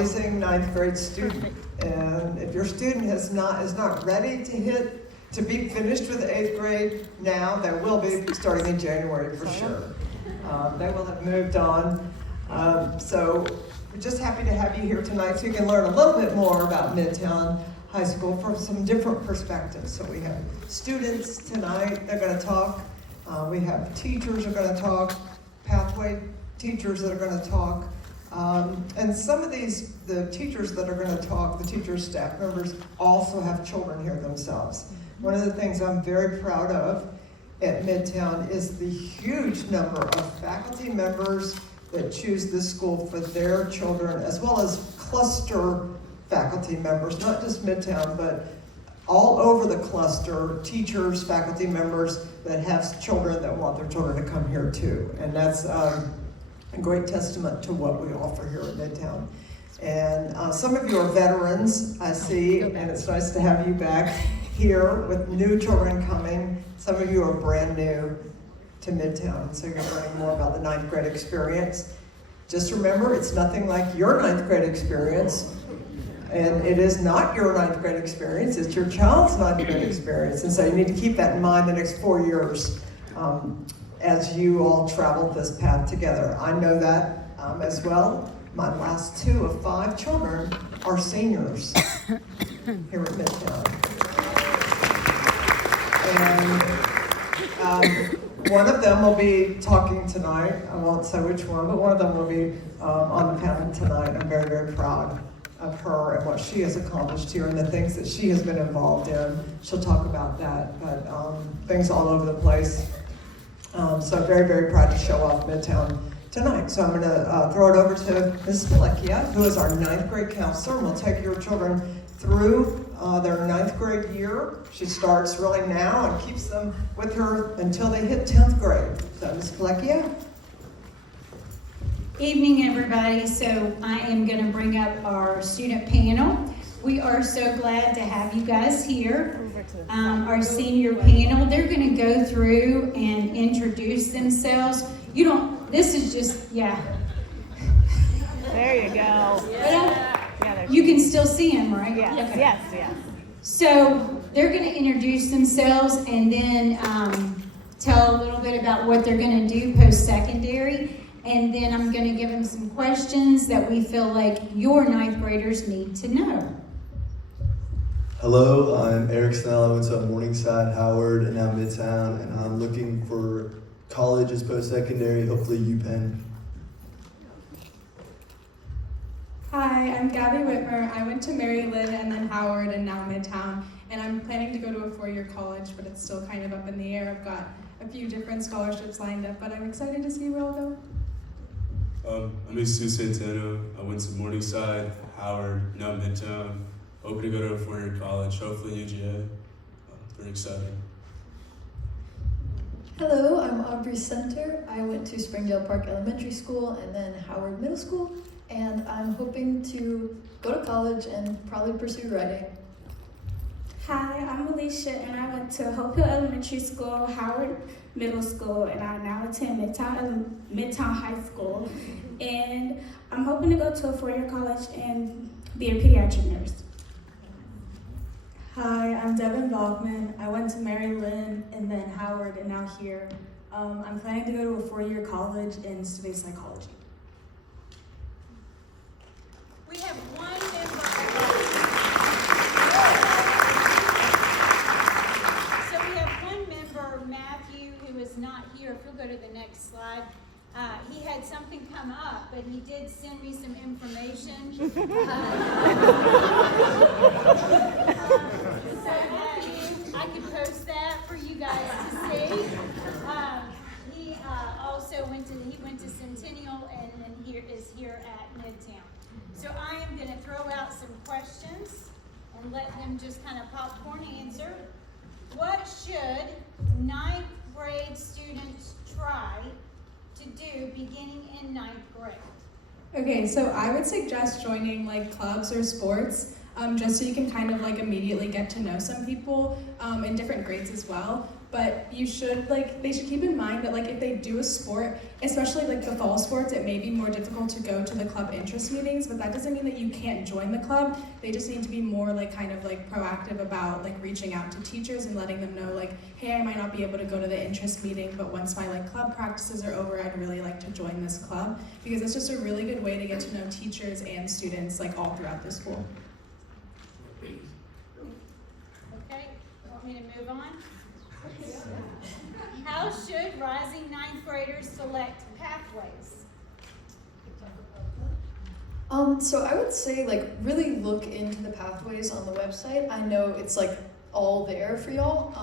Amazing ninth grade student, and if your student is not ready to be finished with the eighth grade now, they will be starting in January for sure. They will have moved on. So we're just happy to have you here tonight so you can learn a little bit more about Midtown High School from some different perspectives. So we have students tonight, they're going to talk. We have teachers are going to talk, pathway teachers that are going to talk. And some of the teachers that are going to talk, the teachers, staff members, also have children here themselves. One of the things I'm very proud of at Midtown is the huge number of faculty members that choose this school for their children, as well as cluster faculty members, not just Midtown, but all over the cluster, teachers, faculty members that have children that want their children to come here too. And that's a great testament to what we offer here at Midtown. And some of you are veterans, I see, and it's nice to have you back here with new children coming. Some of you are brand new to Midtown, so you're learning more about the ninth grade experience. Just remember, it's nothing like your ninth grade experience, and it is not your ninth grade experience, it's your child's ninth grade experience. And so you need to keep that in mind the next 4 years as you all travel this path together. I know that as well. My last 2 of 5 children are seniors here at Midtown. And one of them will be talking tonight. I won't say which one, but one of them will be on the panel tonight. I'm very, very proud of her and what she has accomplished here and the things that she has been involved in. She'll talk about that, but things all over the place. So very, very proud to show off Midtown tonight. So I'm going to throw it over to Ms. Palekia, who is our ninth grade counselor, and will take your children through their ninth grade year. She starts really now and keeps them with her until they hit 10th grade. So Ms. Palekia. Evening, everybody. So I am going to bring up our student panel. We are so glad to have you guys here. Our senior panel, they're going to go through and introduce themselves. This is just, There you go. You can still see them, right? Yes, Okay. yes. So they're going to introduce themselves and then tell a little bit about what they're going to do post-secondary. And then I'm going to give them some questions that we feel like your ninth graders need to know. Hello, I'm Eric Snell. I went to Morningside, Howard, and now Midtown, and I'm looking for college as post-secondary, hopefully UPenn. Hi, I'm Gabby Whitmer. I went to Mary Lynn and then Howard and now Midtown, and I'm planning to go to a 4-year college, but it's still kind of up in the air. I've got a few different scholarships lined up, but I'm excited to see where I'll go. I'm Jesus Santana. I went to Morningside, Howard, now Midtown. Hoping to go to a 4-year college, hopefully UGA. Very excited. Hello, I'm Aubrey Center. I went to Springdale Park Elementary School and then Howard Middle School, and I'm hoping to go to college and probably pursue writing. Hi, I'm Alicia, and I went to Hope Hill Elementary School, Howard Middle School, and I now attend Midtown High School. And I'm hoping to go to a 4-year college and be a pediatric nurse. Hi, I'm Devin Bachman. I went to Mary Lynn and then Howard and now here. I'm planning to go to a 4-year college and study psychology. We have one member. So we have one member, Matthew, who is not here. If you'll go to the next slide. He had something come up, but he did send me some information. So Matthew, I could post that for you guys to see. He also went to Centennial and then is here at Midtown. So I am going to throw out some questions and let them just kind of popcorn answer. What should ninth grade students try to do beginning in ninth grade? Okay, so I would suggest joining like clubs or sports, just so you can kind of like immediately get to know some people in different grades as well. but you should they should keep in mind that if they do a sport, especially the fall sports, it may be more difficult to go to the club interest meetings, but that doesn't mean that you can't join the club. They just need to be more proactive about reaching out to teachers and letting them know hey, I might not be able to go to the interest meeting, but once my club practices are over, I'd really like to join this club, because it's just a really good way to get to know teachers and students all throughout the school. Okay, want me to move on? How should rising ninth graders select pathways? So I would say really look into the pathways on the website. I know it's all there for y'all,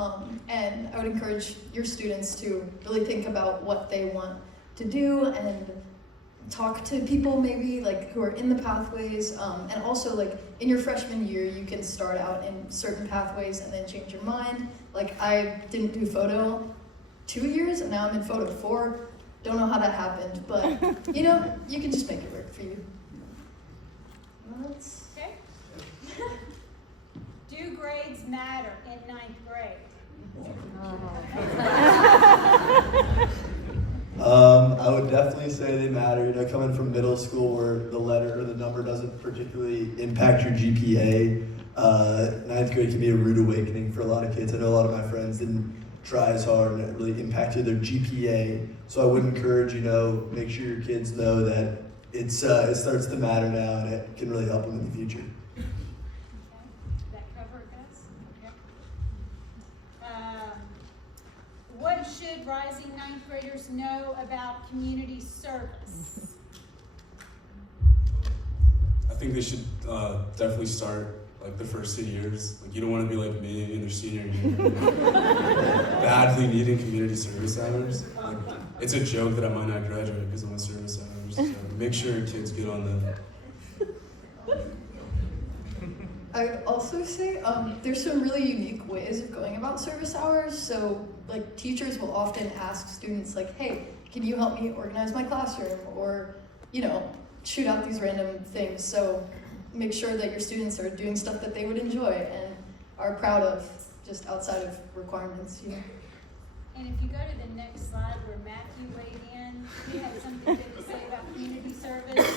and I would encourage your students to really think about what they want to do and talk to people maybe who are in the pathways, and also in your freshman year you can start out in certain pathways and then change your mind. I didn't do photo 2 years and now I'm in photo 4. Don't know how that happened, but you can just make it work for you. Okay. Do grades matter in ninth grade? I would definitely say they matter. Coming from middle school where the letter or the number doesn't particularly impact your GPA, ninth grade can be a rude awakening for a lot of kids. I know a lot of my friends didn't try as hard and it really impacted their GPA. So I would encourage, make sure your kids know that it starts to matter now and it can really help them in the future. Okay. Did that cover it, guys? Okay. What should rising ninth graders know about community service? I think they should definitely start the first 2 years. You don't want to be like me in their senior year, badly needing community service hours. It's a joke that I might not graduate because of my service hours. So make sure your kids get on them. I would also say there's some really unique ways of going about service hours. So teachers will often ask students hey, can you help me organize my classroom, or shoot out these random things. So make sure that your students are doing stuff that they would enjoy and are proud of, just outside of requirements. And if you go to the next slide where Matthew weighed in, he had something good to say about community service.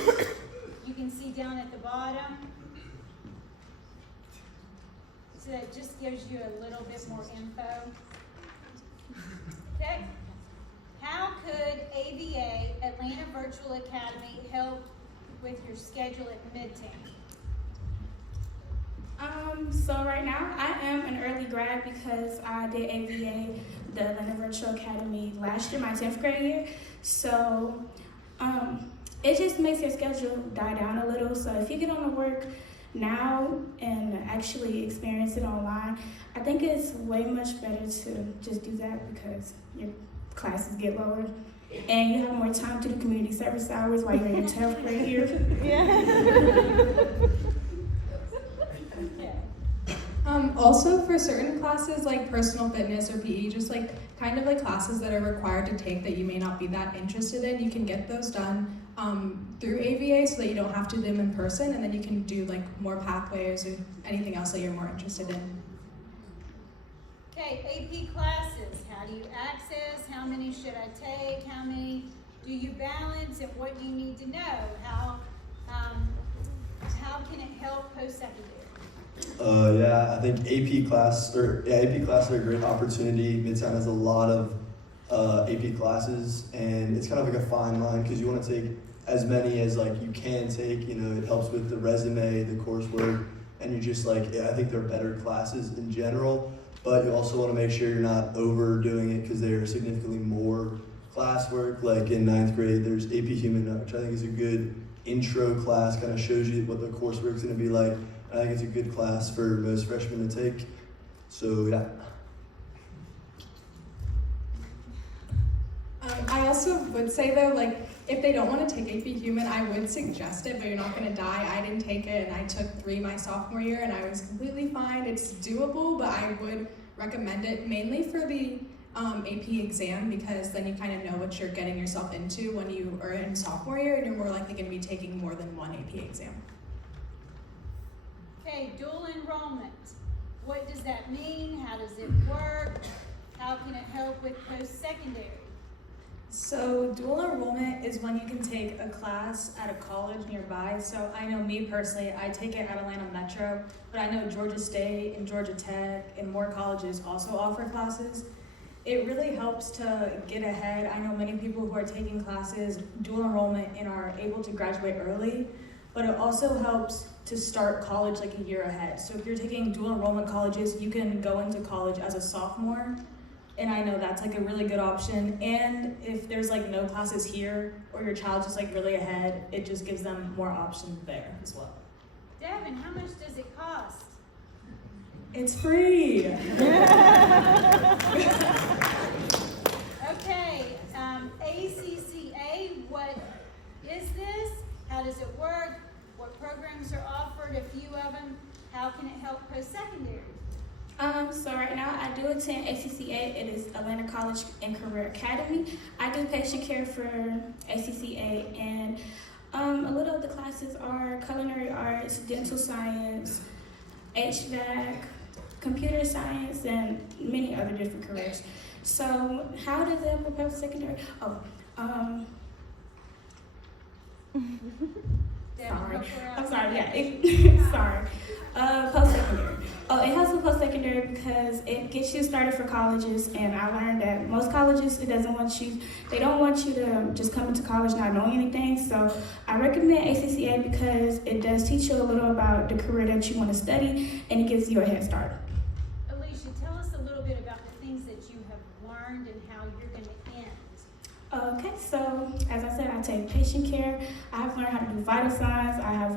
You can see down at the bottom. So that just gives you a little bit more info. Okay. How could AVA, Atlanta Virtual Academy, help with your schedule at Midtown? So right now I am an early grad because I did AVA, the Atlanta Virtual Academy, last year, my 10th grade year. So it just makes your schedule die down a little. So if you get on to work now and actually experience it online, I think it's way much better to just do that because your classes get lower and you have more time to do community service hours while you're in your 10th grade year. Also for certain classes like personal fitness or PE, just classes that are required to take that you may not be that interested in, you can get those done through AVA so that you don't have to do them in person, and then you can do more pathways or anything else that you're more interested in. Okay, AP classes, how do you access? How many should I take? How many do you balance? And what do you need to know? How can it help post-secondary? I think AP classes are a great opportunity. Midtown has a lot of AP classes, and it's kind of a fine line because you want to take as many as you can take. It helps with the resume, the coursework, and you're just I think they're better classes in general. But you also want to make sure you're not overdoing it because they're significantly more classwork. In 9th grade, there's AP Human, which I think is a good intro class, kind of shows you what the coursework's going to be like. I think it's a good class for most freshmen to take. So, yeah. I also would say though, if they don't want to take AP Human, I would suggest it, but you're not going to die. I didn't take it, and I took 3 my sophomore year, and I was completely fine. It's doable, but I would recommend it mainly for the AP exam, because then you kind of know what you're getting yourself into when you are in sophomore year, and you're more likely going to be taking more than 1 AP exam. Okay, dual enrollment. What does that mean? How does it work? How can it help with post-secondary? So dual enrollment is when you can take a class at a college nearby. So I know me personally, I take it at Atlanta Metro, but I know Georgia State and Georgia Tech and more colleges also offer classes. It really helps to get ahead. I know many people who are taking classes dual enrollment and are able to graduate early, but it also helps to start college like a year ahead. So if you're taking dual enrollment colleges, you can go into college as a sophomore. And I know that's like a really good option. And if there's like no classes here or your child's just like really ahead, it just gives them more options there as well. Devin, how much does it cost? It's free. Okay, ACCA, what is this? How does it work? What programs are offered? A few of them. How can it help post-secondary? So right now I do attend ACCA. It is Atlanta College and Career Academy. I do patient care for ACCA, and a little of the classes are culinary arts, dental science, HVAC, computer science, and many other different careers. So how does it prepare for secondary? Sorry. I'm sorry, yeah. Sorry. Post-secondary. It helps with post-secondary because it gets you started for colleges, and I learned that most colleges, they don't want you to just come into college not knowing anything. So I recommend ACCA because it does teach you a little about the career that you want to study, and it gives you a head start. Alicia, tell us a little bit about the things that you have learned and how you're going to end. Okay, so as I said, I take patient care. I have learned how to do vital signs. I have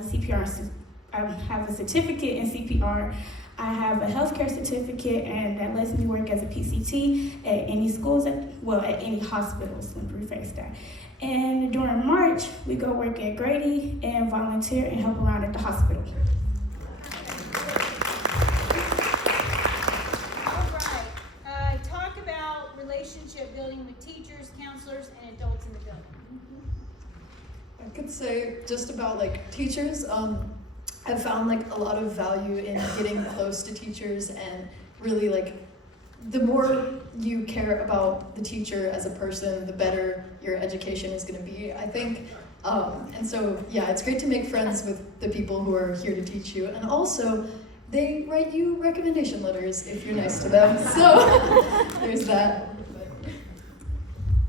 a certificate in CPR. I have a healthcare certificate, and that lets me work as a PCT at any schools, at any hospitals, let me rephrase that. And during March, we go work at Grady and volunteer and help around at the hospital. All right. Talk about relationship building with teachers, counselors, and adults in the building. I could say just about like teachers. I've found like a lot of value in getting close to teachers, and really like the more you care about the teacher as a person, the better your education is going to be, I think. And so, yeah, it's great to make friends with the people who are here to teach you. And also, they write you recommendation letters if you're nice to them. So there's that.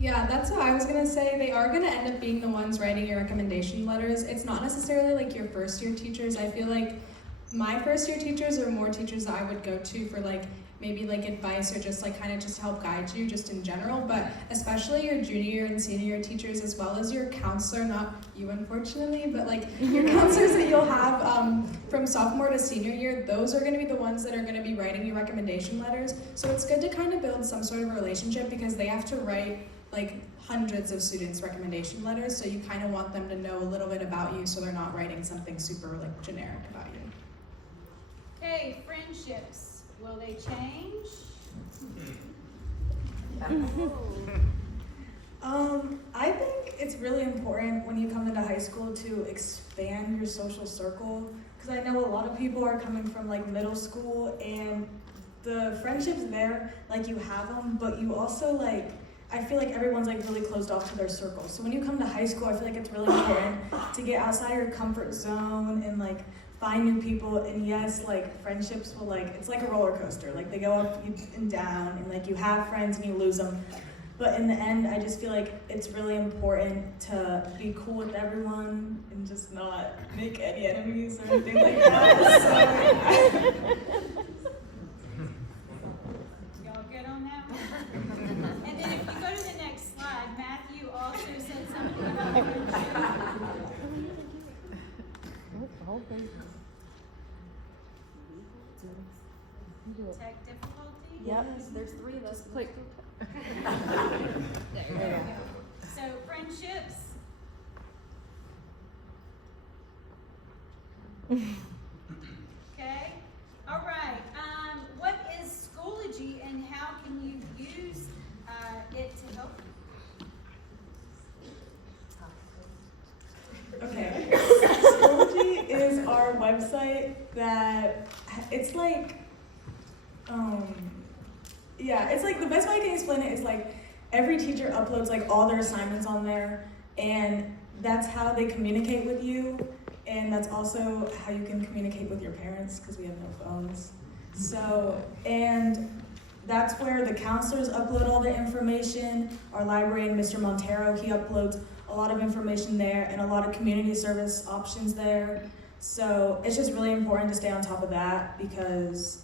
Yeah, that's what I was gonna say. They are gonna end up being the ones writing your recommendation letters. It's not necessarily like your first year teachers. I feel like my first year teachers are more teachers that I would go to for like maybe like advice or just like kind of just help guide you just in general. But especially your junior and senior year teachers, as well as your counselor, not you unfortunately, but like your counselors that you'll have from sophomore to senior year, those are gonna be the ones that are gonna be writing your recommendation letters. So it's good to kind of build some sort of a relationship because they have to write like hundreds of students' recommendation letters, so you kind of want them to know a little bit about you so they're not writing something super like generic about you. Okay, friendships. Will they change? I think it's really important when you come into high school to expand your social circle, because I know a lot of people are coming from like middle school, and the friendships there, like you have them, but you also like, I feel like everyone's like really closed off to their circle. So when you come to high school, I feel like it's really important to get outside your comfort zone and like find new people. And yes, like friendships will like, it's like a roller coaster. Like they go up and down, and like you have friends and you lose them. But in the end, I just feel like it's really important to be cool with everyone and just not make any enemies or anything like that. Y'all good on that one? And then if you go to the next slide, Matthew also said something about friendship. Tech difficulty? Yep, there's 3 of us. Click. There you go. So friendships. Okay. All right. What is Schoology and how can you use it to help you? Okay. Schoology is our website that it's like Yeah, it's like the best way I can explain it is like every teacher uploads like all their assignments on there, and that's how they communicate with you, and that's also how you can communicate with your parents because we have no phones. So, and that's where the counselors upload all the information. Our librarian, Mr. Montero, he uploads a lot of information there and a lot of community service options there. So it's just really important to stay on top of that because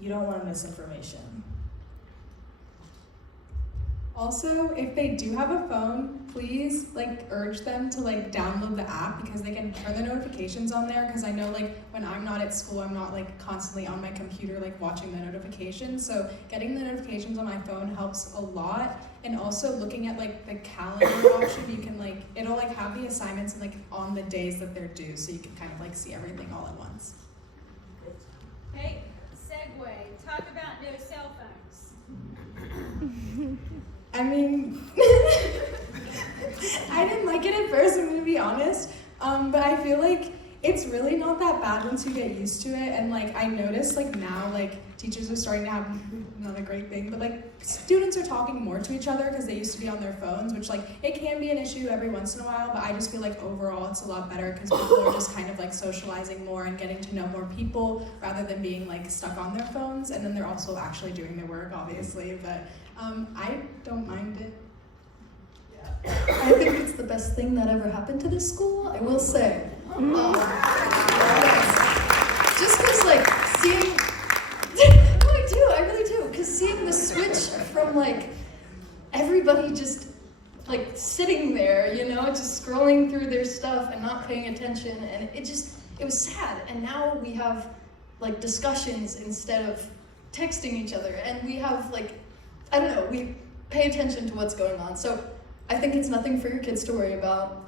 you don't want to miss information. Also, if they do have a phone, please urge them to download the app because they can turn the notifications on there. Because I know when I'm not at school, I'm not constantly on my computer watching the notifications. So getting the notifications on my phone helps a lot. And also looking at the calendar option, you can it'll have the assignments and on the days that they're due, so you can kind of see everything all at once. Okay, segue. Talk about no cell phones. I mean, I didn't like it at first, I'm gonna be honest, but I feel it's really not that bad once you get used to it, and I notice now teachers are starting to have, not a great thing, but students are talking more to each other because they used to be on their phones, which it can be an issue every once in a while, but I just feel overall it's a lot better because people are just kind of socializing more and getting to know more people rather than being stuck on their phones, and then they're also actually doing their work, obviously, but I don't mind it. I think it's the best thing that ever happened to this school, I will say. Yes. Just because, seeing... No, I really do. Because seeing the switch from, everybody just, sitting there, just scrolling through their stuff and not paying attention, and it was sad. And now we have, discussions instead of texting each other, and we have, I don't know, we pay attention to what's going on. So I think it's nothing for your kids to worry about.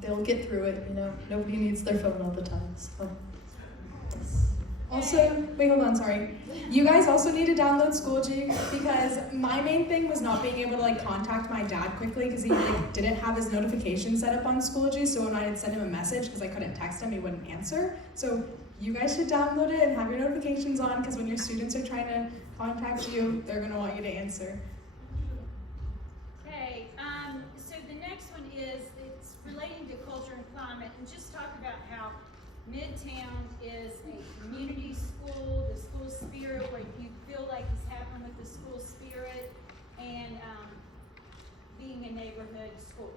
They'll get through it, Nobody needs their phone all the time. So. Also, wait, hold on, sorry. You guys also need to download Schoology because my main thing was not being able to contact my dad quickly because he didn't have his notifications set up on Schoology. So when I'd send him a message because I couldn't text him, he wouldn't answer. So you guys should download it and have your notifications on because when your students are trying to contact you, they're gonna want you to answer. Okay, so the next one is, it's relating to culture and climate, and just talk about how Midtown is a community school, the school spirit, where you feel like it's happening with the school spirit, and being a neighborhood school.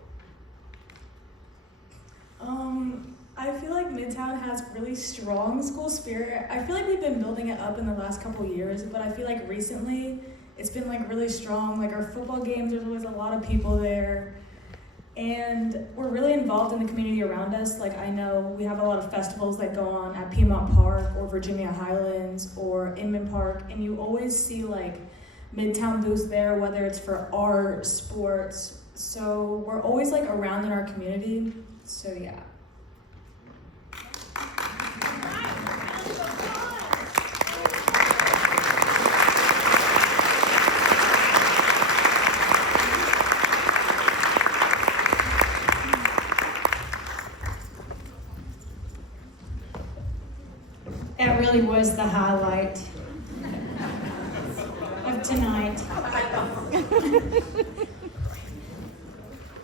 I feel like Midtown has really strong school spirit. I feel like we've been building it up in the last couple years, but I feel like recently it's been really strong. Our football games, there's always a lot of people there. And we're really involved in the community around us. I know we have a lot of festivals that go on at Piedmont Park or Virginia Highlands or Inman Park, and you always see Midtown booths there, whether it's for art, sports. So we're always around in our community. So yeah. That really was the highlight of tonight.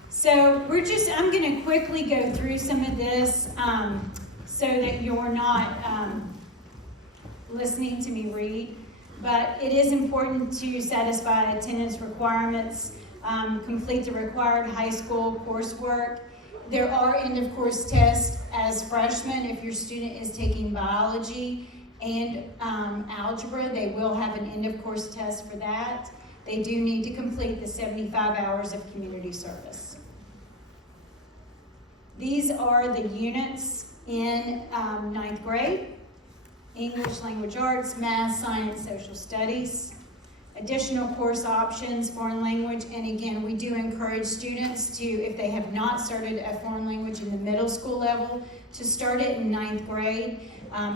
So I'm gonna quickly go through some of this so that you're not listening to me read. But it is important to satisfy attendance requirements, complete the required high school coursework. There are end-of-course tests as freshmen. If your student is taking biology and algebra, they will have an end-of-course test for that. They do need to complete the 75 hours of community service. These are the units in 9th grade: English, language arts, math, science, social studies. Additional course options, foreign language, and again, we do encourage students to, if they have not started a foreign language in the middle school level, to start it in 9th grade.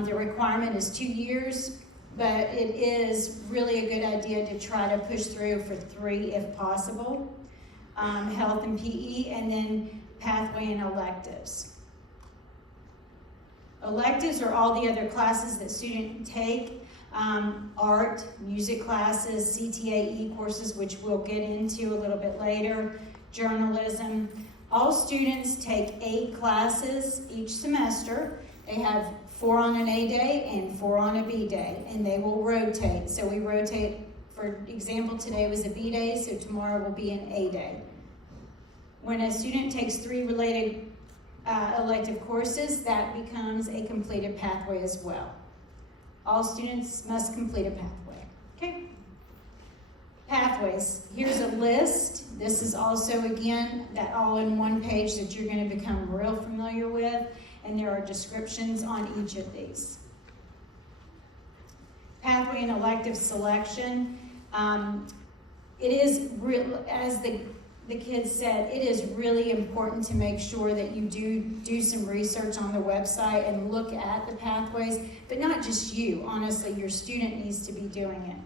The requirement is 2 years, but it is really a good idea to try to push through for 3 if possible. Health and PE, and then pathway and electives. Electives are all the other classes that students take. art, music classes, CTAE courses, which we'll get into a little bit later, journalism. All students take 8 classes each semester. They have 4 on an A day and 4 on a B day, and they will rotate. So we rotate, for example, today was a B day, so tomorrow will be an A day. When a student takes 3 related elective courses, that becomes a completed pathway as well. All students must complete a pathway. Okay? Pathways. Here's a list. This is also, again, that all-in-one page that you're going to become real familiar with, and there are descriptions on each of these. Pathway and elective selection. It is real, as the kids said, it is really important to make sure that you do some research on the website and look at the pathways, but not just you. Honestly, your student needs to be doing it.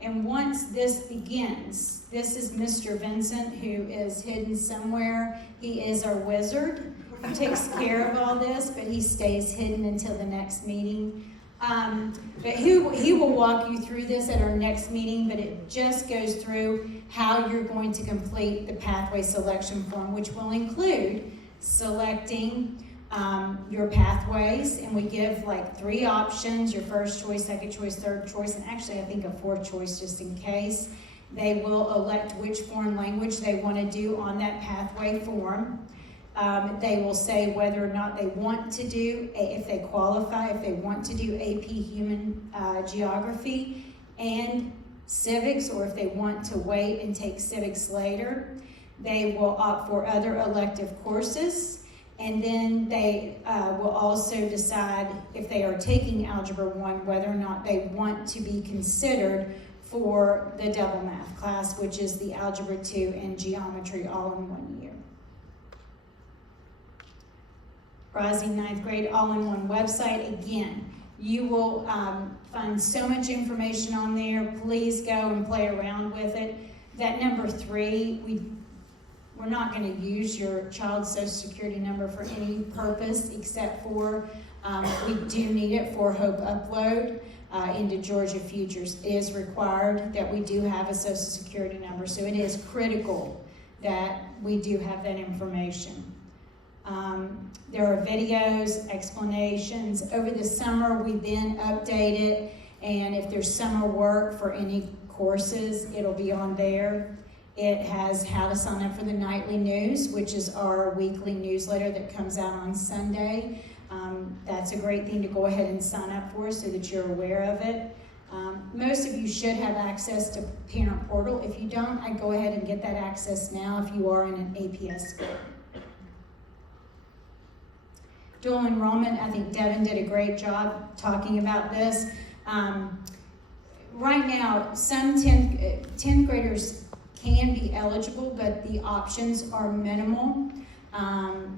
And once this begins, this is Mr. Vincent, who is hidden somewhere. He is our wizard who takes care of all this, but he stays hidden until the next meeting. But he will walk you through this at our next meeting, but it just goes through how you're going to complete the pathway selection form, which will include selecting your pathways, and we give like 3 options: your first choice, second choice, third choice, and actually I think a 4th choice just in case. They will elect which foreign language they want to do on that pathway form. They will say whether or not they want to do, if they qualify, if they want to do AP Human Geography and Civics, or if they want to wait and take Civics later. They will opt for other elective courses, and then they will also decide, if they are taking Algebra 1, whether or not they want to be considered for the double math class, which is the Algebra 2 and Geometry all in 1 year. Rising 9th grade all-in-one website. Again, you will find so much information on there. Please go and play around with it. That number 3, we're not going to use your child's social security number for any purpose except for we do need it for Hope Upload into Georgia Futures. It is required that we do have a social security number, so it is critical that we do have that information. There are videos, explanations. Over the summer, we then update it, and if there's summer work for any courses, it'll be on there. It has how to sign up for the nightly news, which is our weekly newsletter that comes out on Sunday. That's a great thing to go ahead and sign up for so that you're aware of it. Most of you should have access to Parent Portal. If you don't, I'd go ahead and get that access now if you are in an APS school. Dual enrollment, I think Devin did a great job talking about this. Right now, some 10th graders can be eligible, but the options are minimal.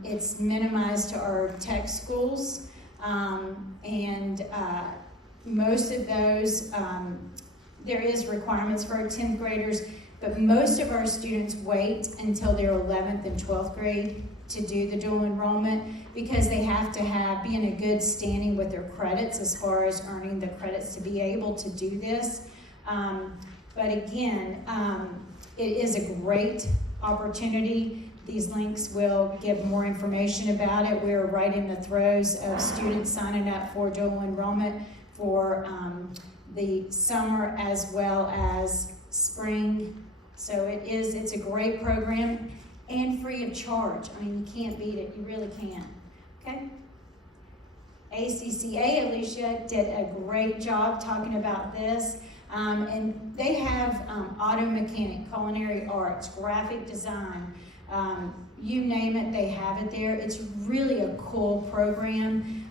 It's minimized to our tech schools, and most of those, there is requirements for our 10th graders, but most of our students wait until their 11th and 12th grade to do the dual enrollment, because they have to be in a good standing with their credits as far as earning the credits to be able to do this. But again, it is a great opportunity. These links will give more information about it. We're right in the throes of students signing up for dual enrollment for the summer as well as spring. So it's a great program and free of charge. I mean, you can't beat it. You really can't. Okay? ACCA, Alicia did a great job talking about this. And they have auto mechanic, culinary arts, graphic design, you name it, they have it there. It's really a cool program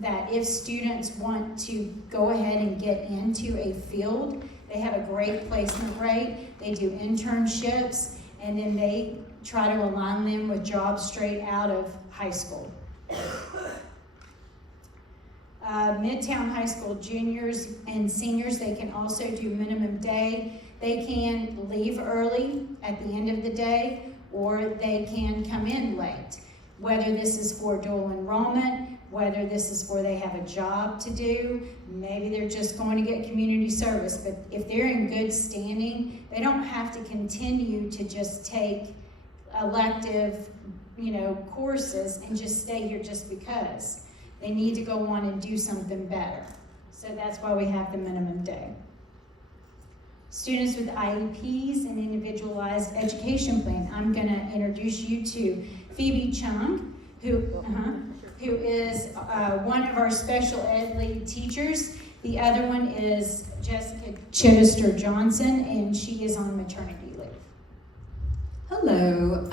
that if students want to go ahead and get into a field, they have a great placement rate. They do internships, and then they try to align them with jobs straight out of high school. Midtown High School juniors and seniors, they can also do minimum day. They can leave early at the end of the day, or they can come in late. Whether this is for dual enrollment, whether this is where they have a job to do, maybe they're just going to get community service, but if they're in good standing, they don't have to continue to just take elective, courses and just stay here just because. They need to go on and do something better. So that's why we have the minimum day. Students with IEPs and individualized education plan. I'm gonna introduce you to Phoebe Chung, who is one of our special ed lead teachers. The other one is Jessica Chittister Johnson, and she is on maternity leave. Hello.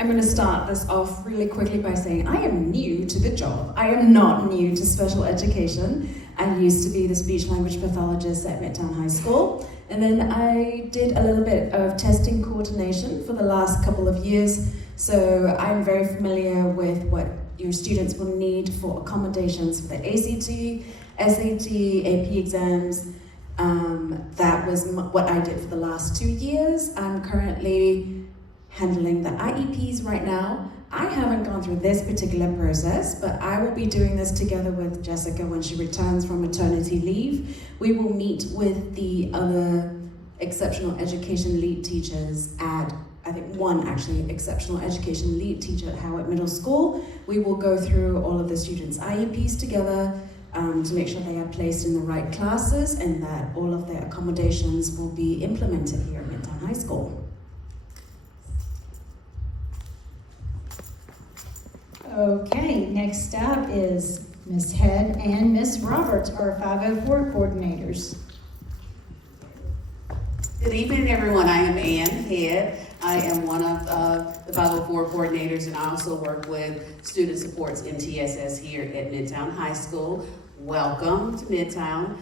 I'm going to start this off really quickly by saying I am new to the job. I am not new to special education. I used to be the speech language pathologist at Midtown High School, and then I did a little bit of testing coordination for the last couple of years, so I'm very familiar with what your students will need for accommodations for the ACT, SAT, AP exams. That was what I did for the last 2 years. I'm currently handling the IEPs right now. I haven't gone through this particular process, but I will be doing this together with Jessica when she returns from maternity leave. We will meet with the other exceptional education lead teachers at, I think one actually, exceptional education lead teacher at Howard Middle School. We will go through all of the students' IEPs together to make sure they are placed in the right classes and that all of their accommodations will be implemented here at Midtown High School. Okay, next up is Ms. Head and Ms. Roberts, our 504 coordinators. Good evening, everyone. I am Ann Head. I am one of the 504 coordinators, and I also work with Student Supports MTSS here at Midtown High School. Welcome to Midtown.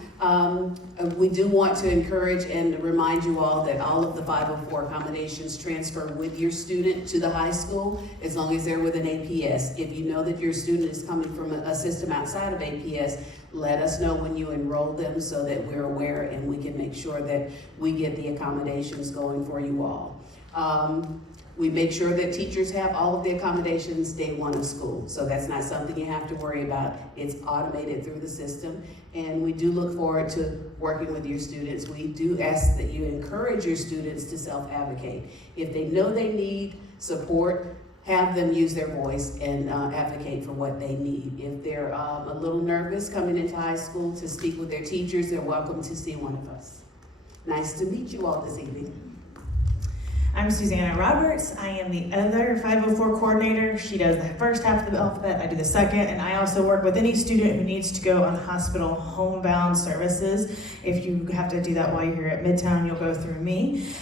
We do want to encourage and remind you all that all of the 504 accommodations transfer with your student to the high school as long as they're with an APS. If you know that your student is coming from a system outside of APS, let us know when you enroll them so that we're aware and we can make sure that we get the accommodations going for you all. We make sure that teachers have all of the accommodations day one of school, so that's not something you have to worry about. It's automated through the system, and we do look forward to working with your students. We do ask that you encourage your students to self-advocate. If they know they need support, have them use their voice and advocate for what they need. If they're a little nervous coming into high school to speak with their teachers, they're welcome to see one of us. Nice to meet you all this evening. I'm Susanna Roberts. I am the other 504 coordinator. She does the first half of the alphabet, I do the second, and I also work with any student who needs to go on hospital homebound services. If you have to do that while you're here at Midtown, you'll go through me.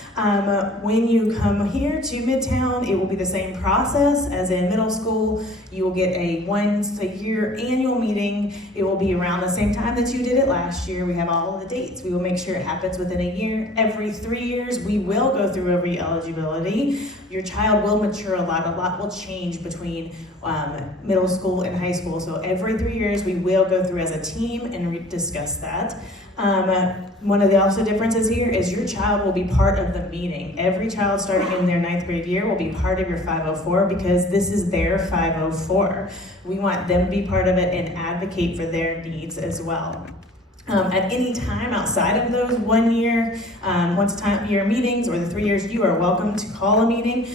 When you come here to Midtown, it will be the same process as in middle school. You will get a once a year annual meeting. It will be around the same time that you did it last year. We have all of the dates. We will make sure it happens within a year. Every 3 years, we will go through every eligibility. Your child will mature a lot will change between middle school and high school. So every 3 years we will go through as a team and discuss that. One of the also differences here is your child will be part of the meeting. Every child starting in their 9th grade year will be part of your 504 because this is their 504. We want them to be part of it and advocate for their needs as well. At any time outside of those 1 year, year meetings or the 3 years, you are welcome to call a meeting.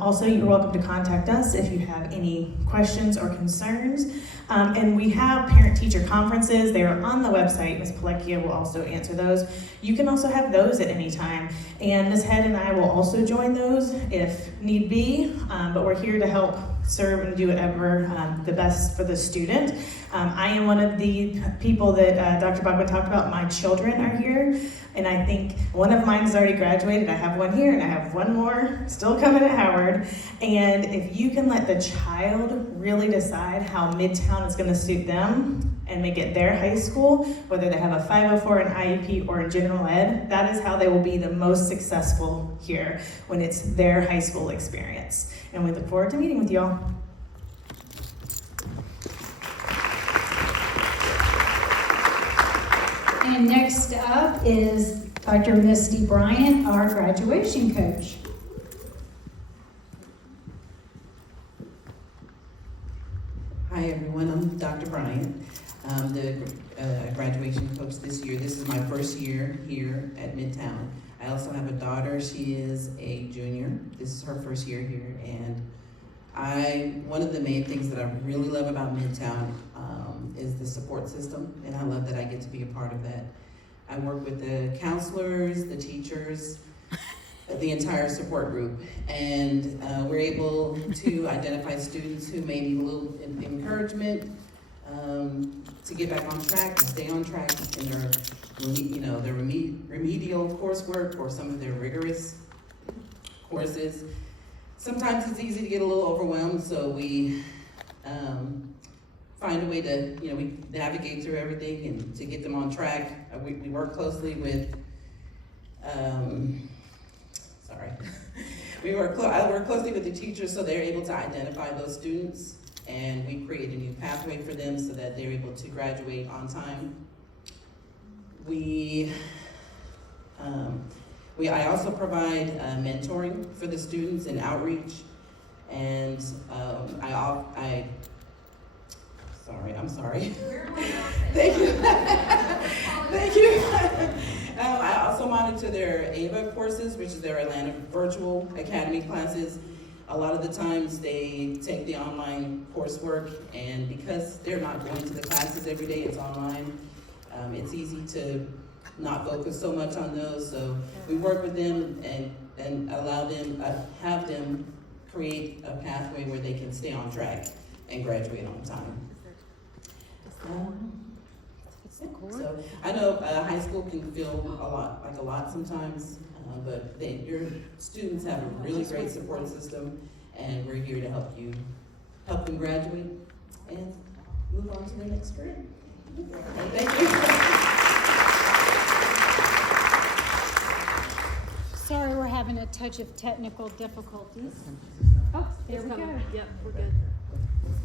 Also, you're welcome to contact us if you have any questions or concerns. And we have parent-teacher conferences. They are on the website. Ms. Palekia will also answer those. You can also have those at any time. And Ms. Head and I will also join those if need be. But we're here to help serve and do whatever the best for the student. I am one of the people that Dr. Bachman talked about. My children are here, and I think one of mine has already graduated. I have one here, and I have one more still coming at Howard. And if you can let the child really decide how Midtown is going to suit them and make it their high school, whether they have a 504, an IEP, or a general ed, that is how they will be the most successful here when it's their high school experience. And we look forward to meeting with you all. And next up is Dr. Misty Bryant, our graduation coach. Hi everyone, I'm am the graduation coach this year. This is my first year here at Midtown. I also have a daughter. She is a junior. This is her first year here, and one of the main things that I really love about Midtown is the support system, and I love that I get to be a part of that. I work with the counselors, the teachers, the entire support group, and we're able to identify students who may need a little encouragement to get back on track, to stay on track in their, their remedial coursework or some of their rigorous courses. Sometimes it's easy to get a little overwhelmed, so we find a way to, we navigate through everything and to get them on track. We work closely with, I work closely with the teachers so they're able to identify those students, and we create a new pathway for them so that they're able to graduate on time. I also provide mentoring for the students and outreach, and I'm sorry. Thank you. Thank you. I also monitor their AVA courses, which is their Atlanta Virtual Academy classes. A lot of the times they take the online coursework, and because they're not going to the classes every day, it's online, it's easy to not focus so much on those. So we work with them and allow them, have them create a pathway where they can stay on track and graduate on time. So I know high school can feel a lot sometimes, but your students have a really great support system, and we're here to help them graduate and move on to their next career. Thank you. Sorry, we're having a touch of technical difficulties. Oh, there we go. Yep, we're good.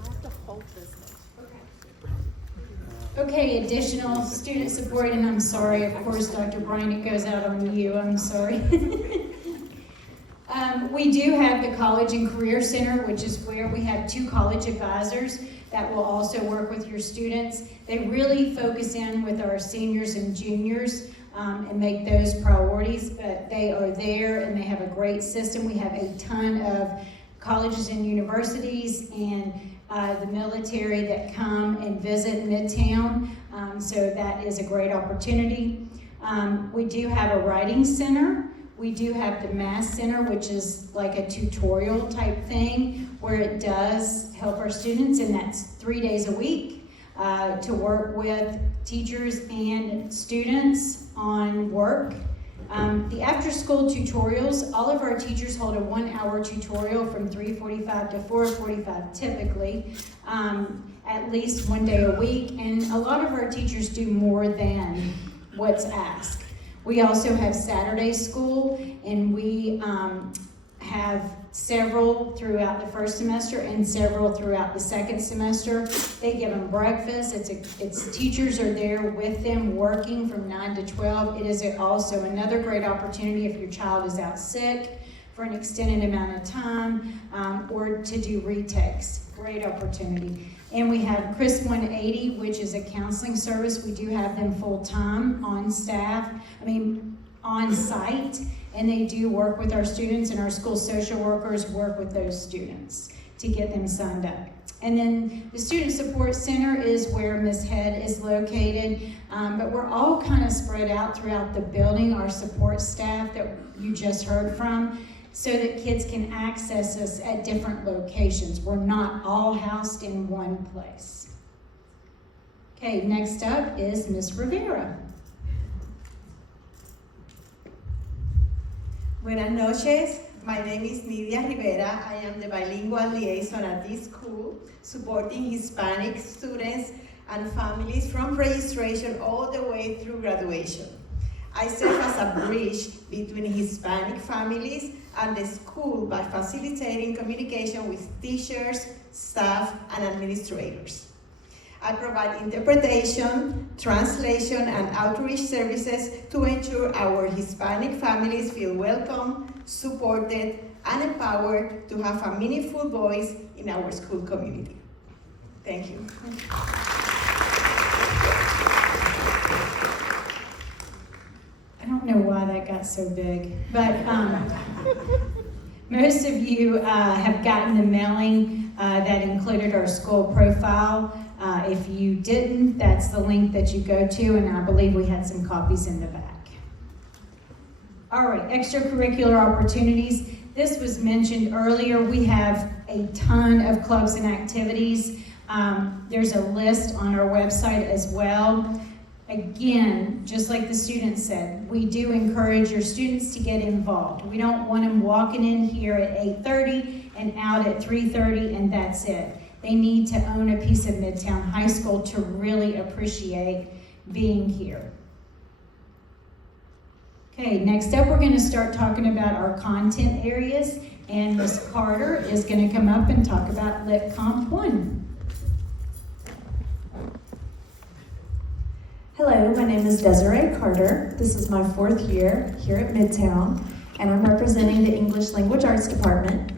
I have to hold this. Okay, additional student support, and I'm sorry, of course, Dr. Bryan, it goes out on you, I'm sorry. We do have the College and Career Center, which is where we have 2 college advisors that will also work with your students. They really focus in with our seniors and juniors and make those priorities, but they are there and they have a great system. We have a ton of colleges and universities and the military that come and visit Midtown, so that is a great opportunity. We do have a writing center. We do have the Math Center, which is like a tutorial type thing where it does help our students, and that's 3 days a week to work with teachers and students on work. The after-school tutorials, all of our teachers hold a 1-hour tutorial from 3:45 to 4:45 typically, at least 1 day a week, and a lot of our teachers do more than what's asked. We also have Saturday school, and we have several throughout the first semester and several throughout the second semester. They give them breakfast. It's teachers are there with them working from 9 to 12. It is also another great opportunity if your child is out sick for an extended amount of time, or to do retakes. Great opportunity. And we have Chris 180, which is a counseling service. We do have them full-time on staff, on site, and they do work with our students, and our school social workers work with those students to get them signed up. And then the Student Support Center is where Ms. Head is located, but we're all kind of spread out throughout the building, our support staff that you just heard from, so that kids can access us at different locations. We're not all housed in one place. Okay, next up is Ms. Rivera. Buenas noches. My name is Nidia Rivera. I am the bilingual liaison at this school, supporting Hispanic students and families from registration all the way through graduation. I serve as a bridge between Hispanic families and the school by facilitating communication with teachers, staff, and administrators. I provide interpretation, translation, and outreach services to ensure our Hispanic families feel welcome, supported, and empowered to have a meaningful voice in our school community. Thank you. so big. But most of you have gotten the mailing that included our school profile. If you didn't, that's the link that you go to, and I believe we had some copies in the back. All right, extracurricular opportunities. This was mentioned earlier. We have a ton of clubs and activities. There's a list on our website as well. Again, just like the students said, we do encourage your students to get involved. We don't want them walking in here at 8:30 and out at 3:30 and that's it. They need to own a piece of Midtown High School to really appreciate being here. Okay, next up we're going to start talking about our content areas, and Ms. Carter is going to come up and talk about Lit Comp 1. Hello, my name is Desiree Carter. This is my 4th year here at Midtown, and I'm representing the English Language Arts Department.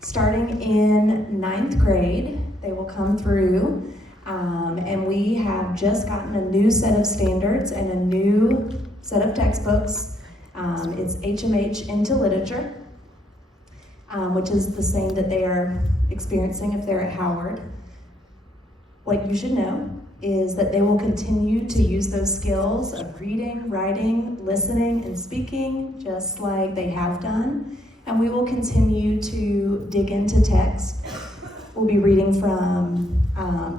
Starting in 9th grade, they will come through, and we have just gotten a new set of standards and a new set of textbooks. It's HMH into Literature, which is the same that they are experiencing if they're at Howard. What you should know is that they will continue to use those skills of reading, writing, listening, and speaking, just like they have done. And we will continue to dig into text. We'll be reading from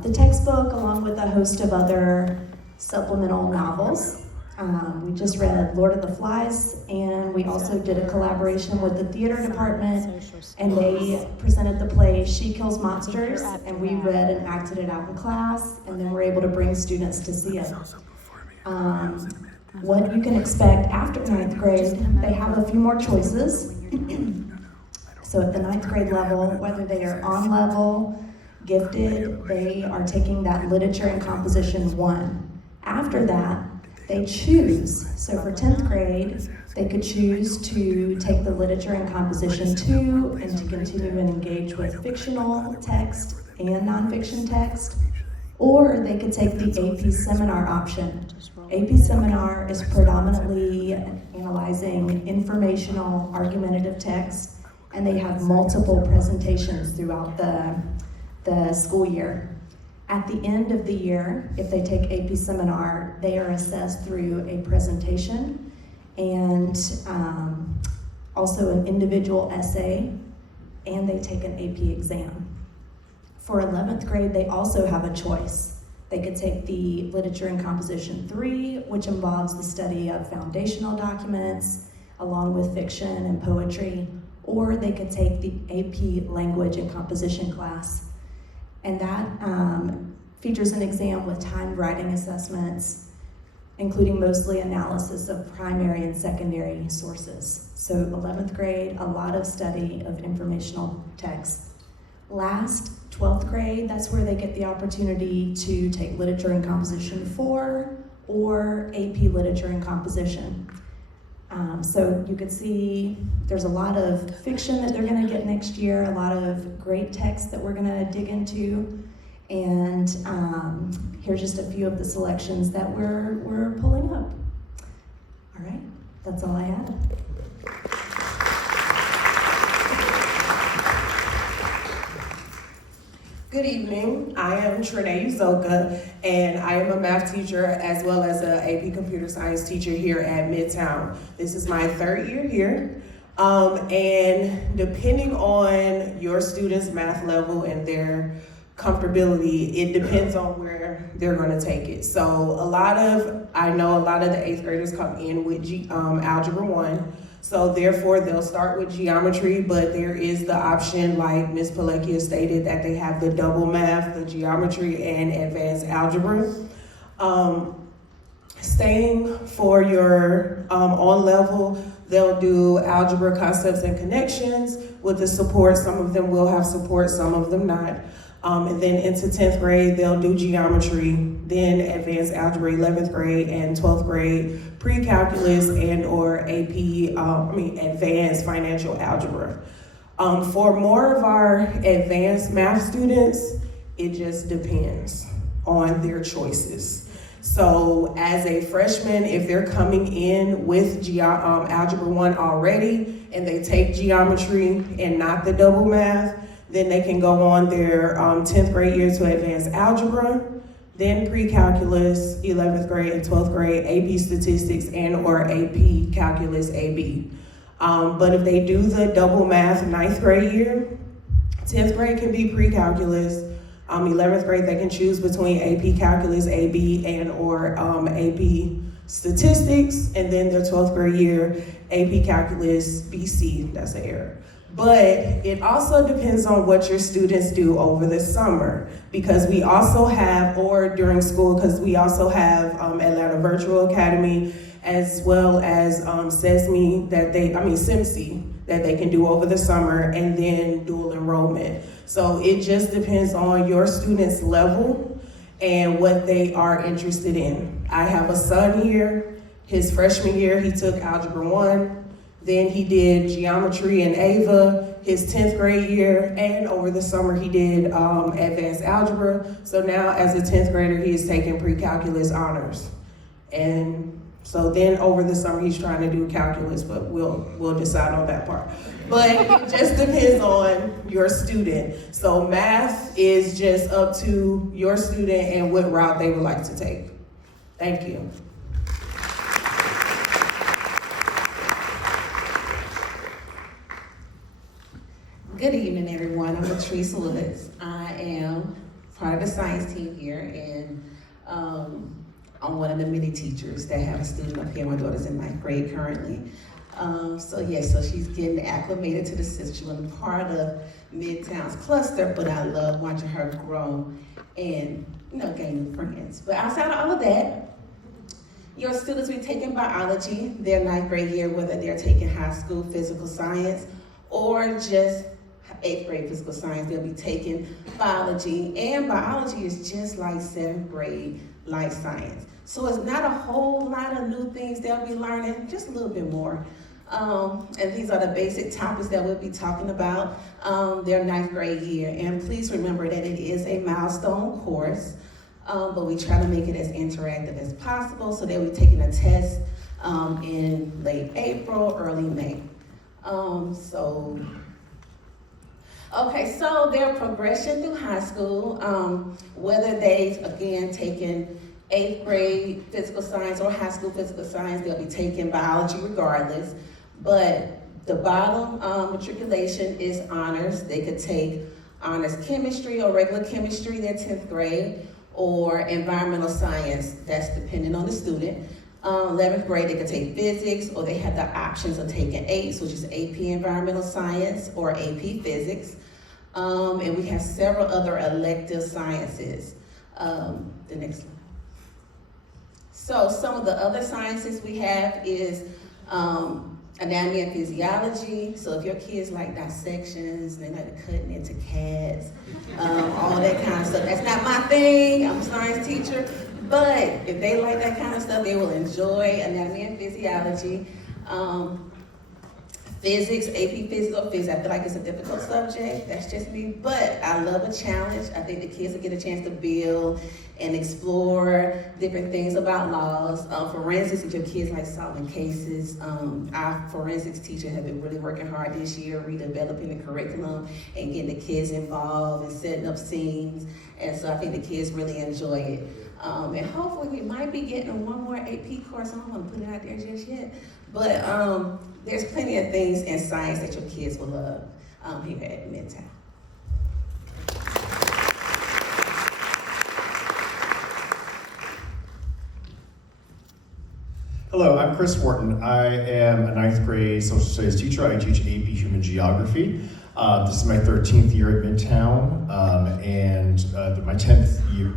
the textbook along with a host of other supplemental novels. We just read Lord of the Flies, and we also did a collaboration with the theater department, and they presented the play She Kills Monsters, and we read and acted it out in class, and then we're able to bring students to see it. What you can expect after 9th grade, they have a few more choices. So at the 9th grade level, whether they are on level, gifted, they are taking that Literature and Composition 1. After that, they choose. So for 10th grade, they could choose to take the Literature and Composition 2 and to continue and engage with fictional text and nonfiction text, or they could take the AP Seminar option. AP Seminar is predominantly analyzing informational, argumentative text, and they have multiple presentations throughout the school year. At the end of the year, if they take AP Seminar, they are assessed through a presentation and also an individual essay, and they take an AP exam. For 11th grade, they also have a choice. They could take the Literature and Composition 3, which involves the study of foundational documents, along with fiction and poetry, or they could take the AP Language and Composition class. And that features an exam with timed writing assessments, including mostly analysis of primary and secondary sources. So 11th grade, a lot of study of informational text. Last, 12th grade, that's where they get the opportunity to take Literature and Composition 4 or AP Literature and Composition. So you could see there's a lot of fiction that they're going to get next year, a lot of great text that we're going to dig into, and here's just a few of the selections that we're pulling up. All right, that's all I had. Good evening. I am Trinae Uzoka, and I am a math teacher as well as an AP Computer Science teacher here at Midtown. This is my 3rd year here, and depending on your students' math level and their comfortability, it depends on where they're going to take it. So I know a lot of the 8th graders come in with Algebra 1. So therefore, they'll start with geometry, but there is the option, like Ms. Palekia stated, that they have the double math, the geometry, and advanced algebra. Staying for your on level, they'll do algebra concepts and connections with the support. Some of them will have support, some of them not. And then into 10th grade, they'll do geometry, then advanced algebra 11th grade and 12th grade, pre-calculus and or advanced financial algebra. For more of our advanced math students, it just depends on their choices. So as a freshman, if they're coming in with Algebra 1 already and they take geometry and not the double math, then they can go on their 10th grade year to advanced algebra, then pre-calculus, 11th grade and 12th grade, AP statistics and or AP calculus AB. But if they do the double math 9th grade year, 10th grade can be pre-calculus, 11th grade they can choose between AP calculus AB and or AP statistics, and then their 12th grade year, AP calculus BC, that's an error. But it also depends on what your students do over the summer, because we also have, or during school, because we also have Atlanta Virtual Academy, as well as SESME SIMSE, that they can do over the summer, and then dual enrollment. So it just depends on your students' level and what they are interested in. I have a son here. His freshman year, he took Algebra 1. Then he did geometry and AVA his 10th grade year, and over the summer he did advanced algebra. So now as a 10th grader, he is taking pre-calculus honors. And so then over the summer he's trying to do calculus, but we'll decide on that part. But it just depends on your student. So math is just up to your student and what route they would like to take. Thank you. Good evening, everyone. I'm Latrice Lewis. I am part of the science team here, and I'm one of the many teachers that have a student up here. My daughter's in 9th grade currently. So she's getting acclimated to the system. I'm part of Midtown's cluster, but I love watching her grow and gain new friends. But outside of all of that, your students will be taking biology their 9th grade year, whether they're taking high school physical science or just 8th grade physical science. They'll be taking biology, and biology is just like 7th grade life science. So it's not a whole lot of new things they'll be learning, just a little bit more. And these are the basic topics that we'll be talking about their 9th grade year. And please remember that it is a milestone course, but we try to make it as interactive as possible. So they'll be taking a test in late April, early May. So their progression through high school, whether they've, again, taken 8th grade physical science or high school physical science, they'll be taking biology regardless. But the bottom matriculation is honors. They could take honors chemistry or regular chemistry, their 10th grade, or environmental science, that's depending on the student. 11th grade, they could take physics, or they have the options of taking APES, which is AP Environmental Science or AP Physics. And we have several other elective sciences. The next one. So some of the other sciences we have is anatomy and physiology. So if your kids like dissections, they like cutting into cats, all that kind of stuff. That's not my thing, I'm a science teacher. But if they like that kind of stuff, they will enjoy anatomy and physiology. Physics, AP Physics or Physics, I feel like it's a difficult subject, that's just me, but I love a challenge. I think the kids will get a chance to build and explore different things about laws. Forensics, if your kids like solving cases, our forensics teacher has been really working hard this year, redeveloping the curriculum and getting the kids involved and setting up scenes, and so I think the kids really enjoy it. And hopefully we might be getting one more AP course. I don't want to put it out there just yet. But there's plenty of things in science that your kids will love here at Midtown. Hello, I'm Chris Wharton. I am a 9th grade social studies teacher. I teach AP Human Geography. This is my 13th year at Midtown, and my 10th year,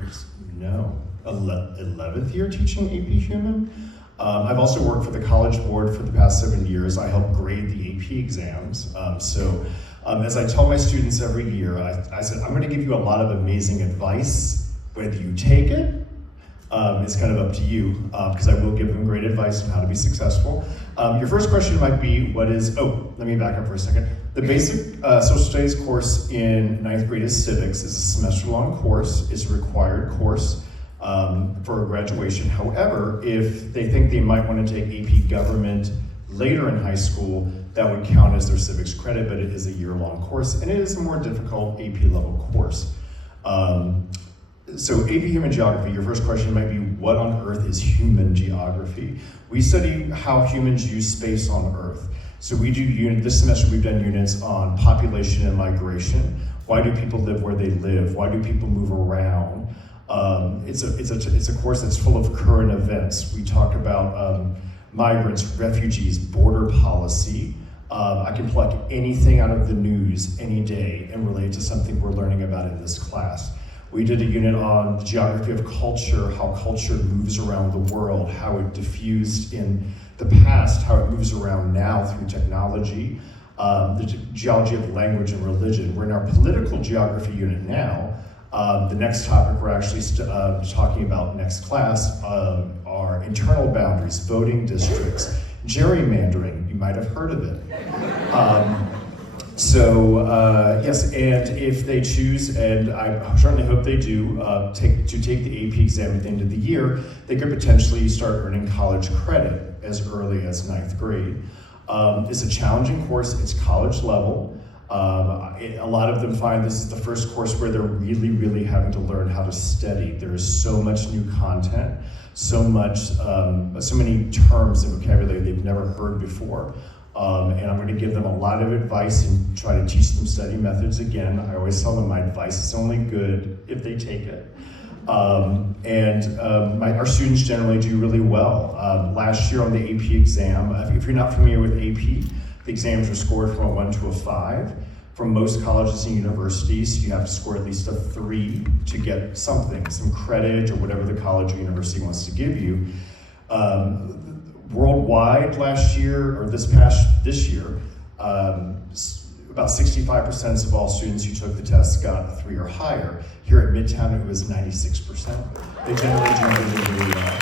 11th year teaching AP Human. I've also worked for the College Board for the past 7 years. I help grade the AP exams. As I tell my students every year, I said, I'm gonna give you a lot of amazing advice. Whether you take it, it's kind of up to you, because I will give them great advice on how to be successful. Your first question might be, let me back up for a second. The basic social studies course in 9th grade is civics. It's a semester-long course. It's a required course. for graduation. However, if they think they might want to take AP Government later in high school, that would count as their civics credit, but it is a year-long course, and it is a more difficult AP level course. So AP Human Geography, your first question might be, what on earth is human geography? We study how humans use space on Earth. So we do this semester we've done units on population and migration. Why do people live where they live? Why do people move around? It's a course that's full of current events. We talk about migrants, refugees, border policy. I can pluck anything out of the news any day and relate to something we're learning about in this class. We did a unit on the geography of culture, how culture moves around the world, how it diffused in the past, how it moves around now through technology, the geology of language and religion. We're in our political geography unit now. The next topic we're actually talking about next class are internal boundaries, voting districts, gerrymandering. You might have heard of it. Yes, and if they choose, and I certainly hope they do, take the AP exam at the end of the year, they could potentially start earning college credit as early as 9th grade. It's a challenging course, it's college level. A lot of them find this is the first course where they're really having to learn how to study. There is so much new content, so many terms and vocabulary they've never heard before. And I'm going to give them a lot of advice and try to teach them study methods again. I always tell them my advice is only good if they take it. Our students generally do really well. Last year on the AP exam, if you're not familiar with AP, the exams are scored from a 1 to a 5. From most colleges and universities, you have to score at least a 3 to get something, some credit or whatever the college or university wants to give you. Worldwide last year, or this year, about 65% of all students who took the test got a 3 or higher. Here at Midtown, it was 96%. They generally do really well.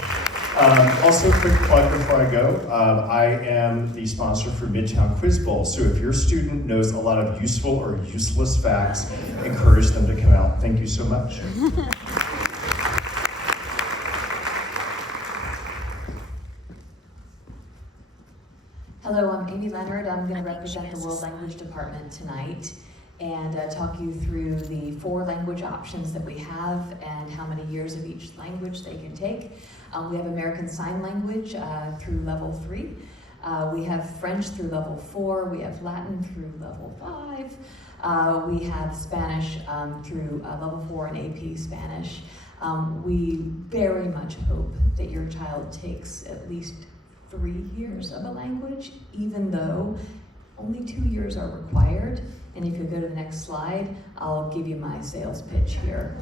Also, a quick plug before I go. I am the sponsor for Midtown Quiz Bowl, so if your student knows a lot of useful or useless facts, encourage them to come out. Thank you so much. Hello, I'm Amy Leonard. I'm going to represent the World Language Department tonight and talk you through the 4 language options that we have and how many years of each language they can take. We have American Sign Language through level 3. We have French through level 4. We have Latin through level 5. We have Spanish through level 4 and AP Spanish. We very much hope that your child takes at least 3 years of a language, even though only 2 years are required. And if you go to the next slide, I'll give you my sales pitch here.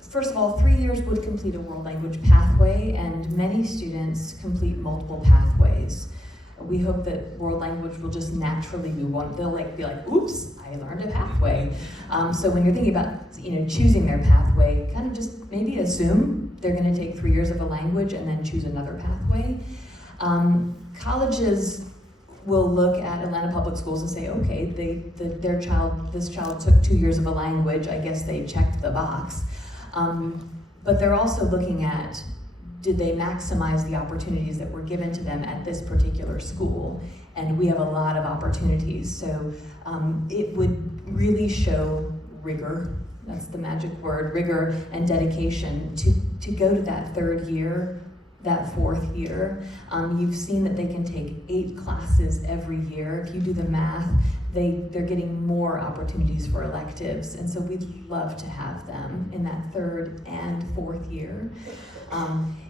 First of all, 3 years would complete a world language pathway, and many students complete multiple pathways. We hope that world language will just naturally move on. They'll be like, oops, I learned a pathway. So when you're thinking about choosing their pathway, kind of just maybe assume they're going to take 3 years of a language and then choose another pathway. Colleges will look at Atlanta Public Schools and say, okay, this child took 2 years of a language. I guess they checked the box. But they're also looking at, did they maximize the opportunities that were given to them at this particular school? And we have a lot of opportunities. So it would really show rigor. That's the magic word, rigor and dedication to go to that 3rd year, that 4th year. You've seen that they can take 8 classes every year. If you do the math, they're getting more opportunities for electives. And so we'd love to have them in that 3rd and 4th year.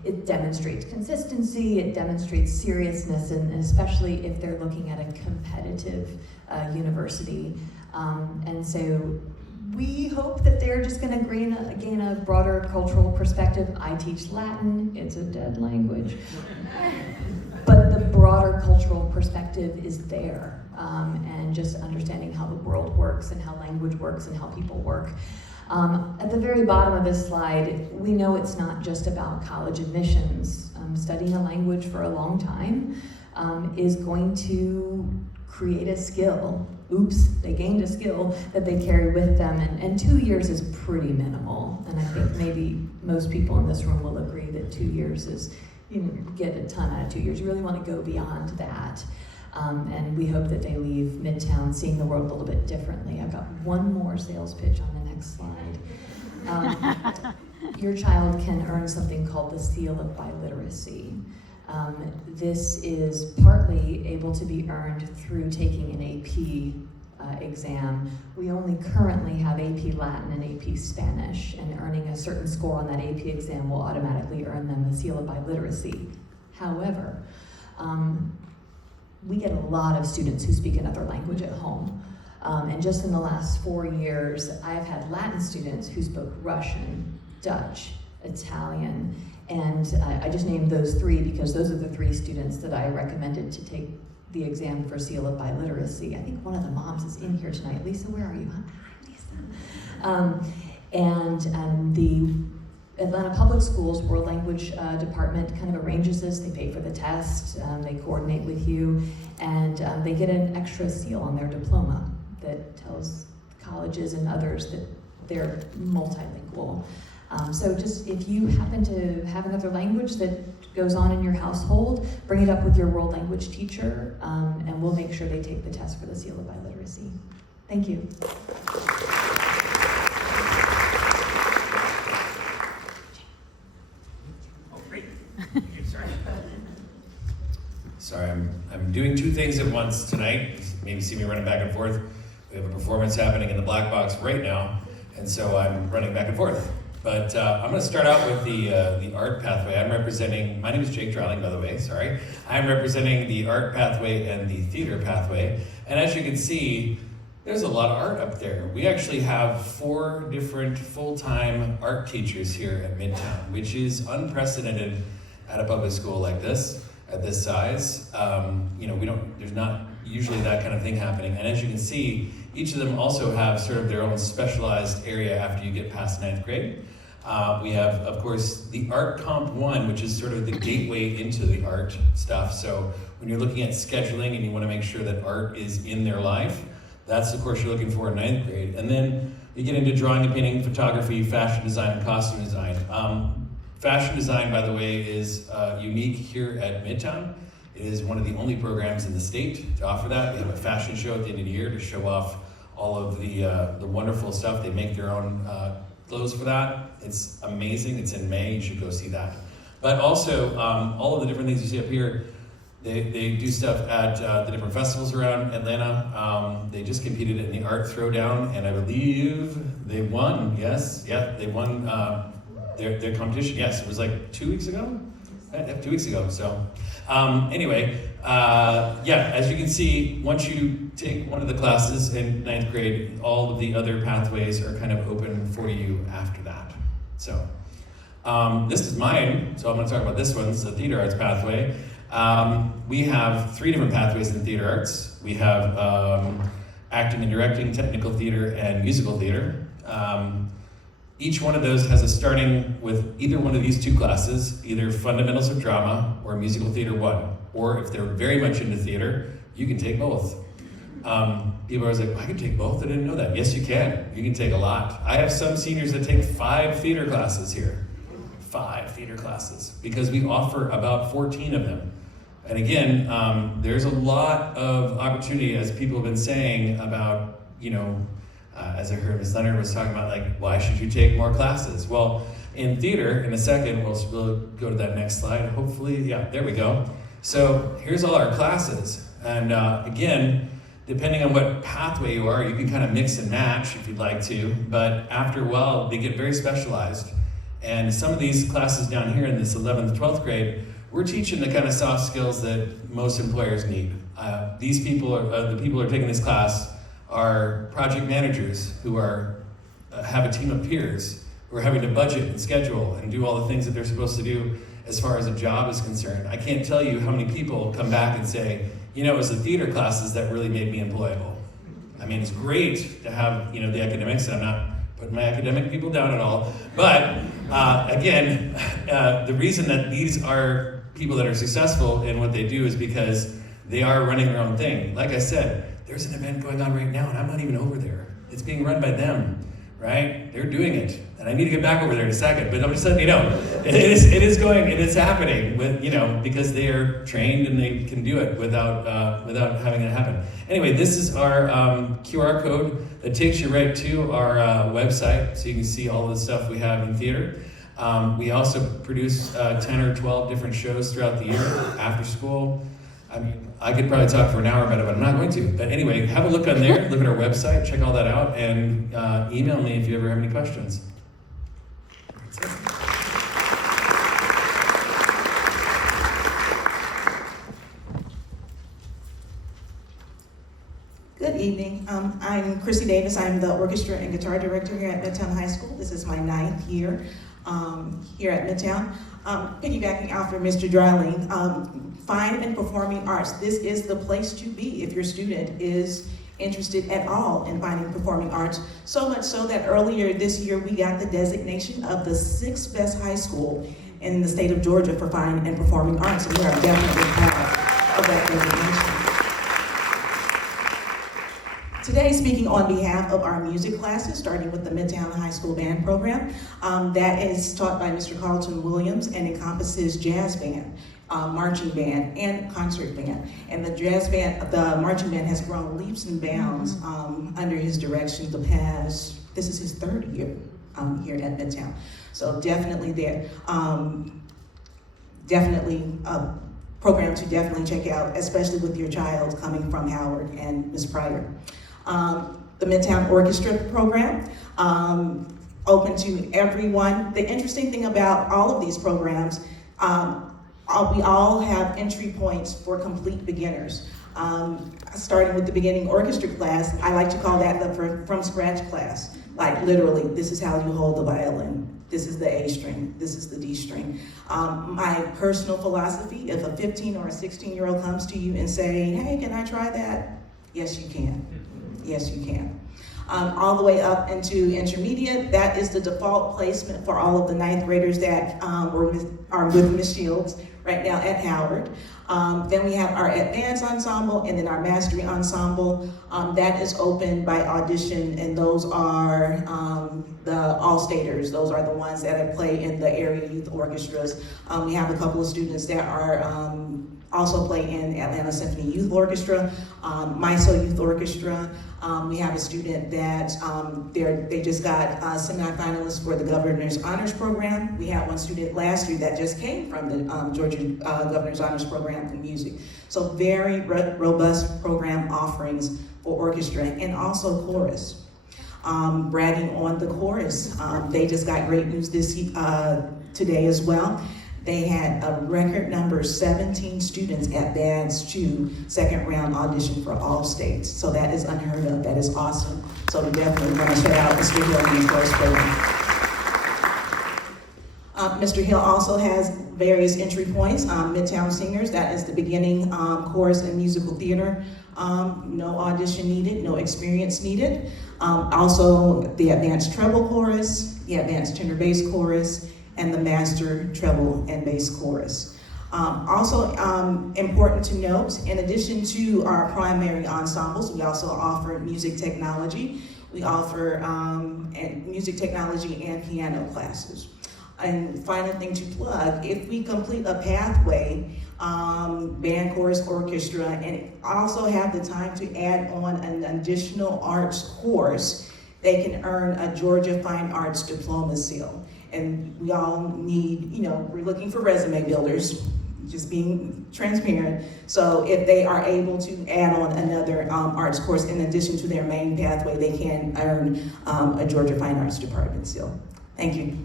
It demonstrates consistency, it demonstrates seriousness, and especially if they're looking at a competitive university. And so we hope that they're just going to gain a broader cultural perspective. I teach Latin, it's a dead language. But the broader cultural perspective is there, and just understanding how the world works and how language works and how people work. At the very bottom of this slide, we know it's not just about college admissions. Studying a language for a long time is going to create a skill. Oops, they gained a skill that they carry with them, and 2 years is pretty minimal. And I think maybe most people in this room will agree that 2 years is, you get a ton out of 2 years. You really want to go beyond that. And we hope that they leave Midtown seeing the world a little bit differently. I've got one more sales pitch on the next slide. Your child can earn something called the Seal of Biliteracy. This is partly able to be earned through taking an AP exam. We only currently have AP Latin and AP Spanish, and earning a certain score on that AP exam will automatically earn them the Seal of Biliteracy. However, we get a lot of students who speak another language at home. And just in the last 4 years, I've had Latin students who spoke Russian, Dutch, Italian, and I just named those 3 because those are the 3 students that I recommended to take the exam for Seal of Biliteracy. I think one of the moms is in here tonight. Lisa, where are you? Hi, Lisa. And the Atlanta Public Schools World Language Department kind of arranges this. They pay for the test, they coordinate with you, and they get an extra seal on their diploma that tells colleges and others that they're multilingual. So just if you happen to have another language that goes on in your household, bring it up with your world language teacher, and we'll make sure they take the test for the Seal of Biliteracy. Thank you. Sorry, I'm doing 2 things at once tonight. Maybe see me running back and forth. We have a performance happening in the black box right now, and so I'm running back and forth. But I'm going to start out with the art pathway. My name is Jake Drawling, by the way, sorry. I'm representing the art pathway and the theater pathway. And as you can see, there's a lot of art up there. We actually have 4 different full-time art teachers here at Midtown, which is unprecedented at a public school like this, at this size. There's not usually that kind of thing happening. And as you can see, each of them also have sort of their own specialized area after you get past 9th grade. We have, of course, the Art Comp 1, which is sort of the gateway into the art stuff. So when you're looking at scheduling and you want to make sure that art is in their life, that's the course you're looking for in 9th grade. And then you get into drawing and painting, photography, fashion design, and costume design. Fashion design, by the way, is unique here at Midtown. It is one of the only programs in the state to offer that. We have a fashion show at the end of the year to show off all of the wonderful stuff. They make their own clothes for that. It's amazing. It's in May. You should go see that. But also, all of the different things you see up here, they do stuff at the different festivals around Atlanta. They just competed in the Art Throwdown, and I believe they won. Yes, yeah, they won their competition. Yes, it was like 2 weeks ago. 2 weeks ago. So anyway, as you can see, once you take one of the classes in 9th grade, all of the other pathways are kind of open for you after that. So this is mine, so I'm going to talk about this one. It's the theater arts pathway. We have 3 different pathways in theater arts. We have acting and directing, technical theater, and musical theater. Each one of those has a starting with either one of these 2 classes, either Fundamentals of Drama or Musical Theater 1. Or if they're very much into theater, you can take both. People are always like, I can take both? I didn't know that. Yes, you can. You can take a lot. I have some seniors that take 5 theater classes here. 5 theater classes, because we offer about 14 of them. And again, there's a lot of opportunity, as people have been saying, about, as I heard Ms. Leonard was talking about, like, why should you take more classes? Well, in theater, in a second, we'll go to that next slide, hopefully. Yeah, there we go. So here's all our classes. And again, depending on what pathway you are, you can kind of mix and match if you'd like to. But after a while, they get very specialized. And some of these classes down here in this 11th, 12th grade, we're teaching the kind of soft skills that most employers need. These people, the people who are taking this class, are project managers who have a team of peers who are having to budget and schedule and do all the things that they're supposed to do as far as a job is concerned. I can't tell you how many people come back and say, it was the theater classes that really made me employable. I mean, it's great to have, the academics, and I'm not putting my academic people down at all, but again, the reason that these are people that are successful in what they do is because they are running their own thing. Like I said, there's an event going on right now and I'm not even over there. It's being run by them, right? They're doing it. And I need to get back over there in a second, but I'm just letting you know, it is going, and it's happening with, because they are trained and they can do it without having it happen. Anyway, this is our QR code that takes you right to our website, so you can see all the stuff we have in theater. We also produce 10 or 12 different shows throughout the year, after school. I mean, I could probably talk for an hour about it, but I'm not going to. But anyway, have a look on there, look at our website, check all that out, and email me if you ever have any questions. That's it. Good evening. I'm Chrissy Davis. I'm the orchestra and guitar director here at Midtown High School. This is my 9th year here at Midtown. Piggybacking off of Mr. Dryling, fine and performing arts. This is the place to be if your student is interested at all in fine and performing arts. So much so that earlier this year we got the designation of the 6th best high school in the state of Georgia for fine and performing arts, and we are definitely proud of that designation. Today, speaking on behalf of our music classes, starting with the Midtown High School Band Program, that is taught by Mr. Carlton Williams and encompasses jazz band, marching band, and concert band. And the marching band has grown leaps and bounds under his direction this is his 3rd year here at Midtown. So definitely there, definitely a program to definitely check out, especially with your child coming from Howard and Ms. Pryor. The Midtown Orchestra program, open to everyone. The interesting thing about all of these programs, we all have entry points for complete beginners. Starting with the beginning orchestra class, I like to call that the from scratch class. Like literally, this is how you hold the violin. This is the A string, this is the D string. My personal philosophy, if a 15 or a 16-year-old comes to you and say, hey, can I try that? Yes, you can. Yes, you can. All the way up into intermediate, that is the default placement for all of the 9th graders that are with Ms. Shields right now at Howard. Then we have our advanced ensemble and then our mastery ensemble. That is open by audition, and those are the all-staters. Those are the ones that play in the area youth orchestras. We have a couple of students that are also play in Atlanta Symphony Youth Orchestra, MISO Youth Orchestra. We have a student that they just got semi-finalists for the Governor's Honors Program. We had one student last year that just came from the Georgia Governor's Honors Program in music. So very robust program offerings for orchestra and also chorus. Bragging on the chorus, they just got great news today as well. They had a record number, 17 students advanced to 2nd round audition for all states. So that is unheard of, that is awesome. So we definitely want to shout out Mr. Hill and his chorus program. Mr. Hill also has various entry points. Midtown Singers, that is the beginning chorus and musical theater. No audition needed, no experience needed. Also the advanced treble chorus, the advanced tenor bass chorus, and the master treble and bass chorus. Also important to note, in addition to our primary ensembles, we also offer music technology. We offer music technology and piano classes. And final thing to plug, if we complete a pathway, band, chorus, orchestra, and also have the time to add on an additional arts course, they can earn a Georgia Fine Arts Diploma seal. And we all need, we're looking for resume builders, just being transparent. So if they are able to add on another arts course in addition to their main pathway, they can earn a Georgia Fine Arts Department seal. Thank you.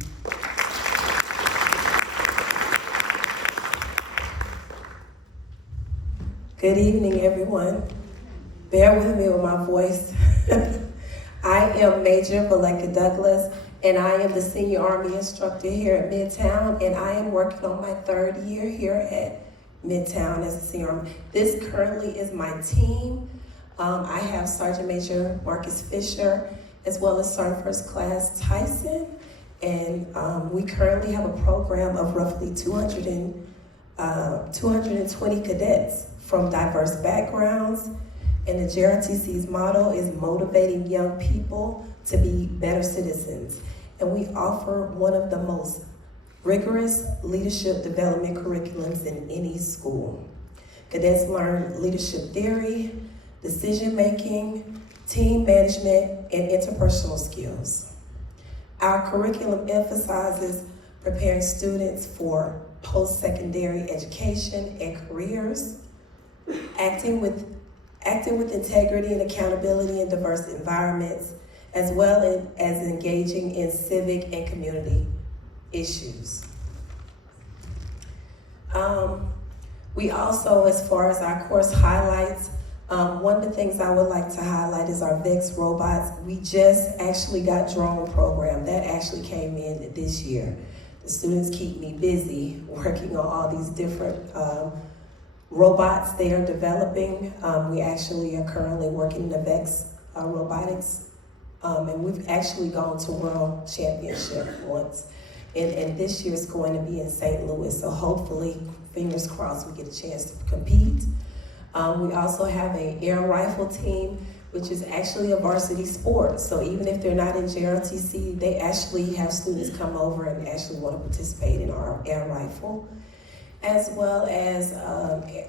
Good evening, everyone. Bear with me with my voice. I am Major Valeka Douglas, and I am the Senior Army Instructor here at Midtown, and I am working on my 3rd year here at Midtown as a Senior Army. This currently is my team. I have Sergeant Major Marcus Fisher, as well as Sergeant First Class Tyson, and we currently have a program of roughly 200 220 cadets from diverse backgrounds, and the JRTC's motto is motivating young people to be better citizens. And we offer one of the most rigorous leadership development curriculums in any school. Cadets learn leadership theory, decision-making, team management, and interpersonal skills. Our curriculum emphasizes preparing students for post-secondary education and careers, acting with integrity and accountability in diverse environments, as well as engaging in civic and community issues. We also, as far as our course highlights, one of the things I would like to highlight is our VEX robots. We just actually got drone program. That actually came in this year. The students keep me busy working on all these different robots they are developing. We actually are currently working in the VEX robotics, and we've actually gone to World Championship once. And this year is going to be in St. Louis, so hopefully, fingers crossed, we get a chance to compete. We also have an air rifle team, which is actually a varsity sport. So even if they're not in JRTC, they actually have students come over and actually want to participate in our air rifle, as well as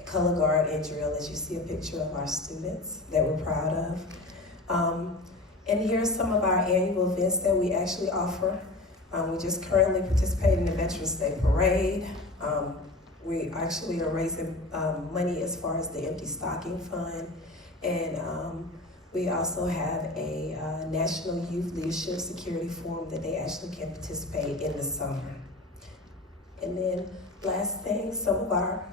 color guard and drill, as you see a picture of our students that we're proud of. And here's some of our annual events that we actually offer. We just currently participate in the Veterans Day Parade. We actually are raising money as far as the Empty Stocking Fund. And we also have a National Youth Leadership Security Forum that they actually can participate in the summer. And then last thing, some of our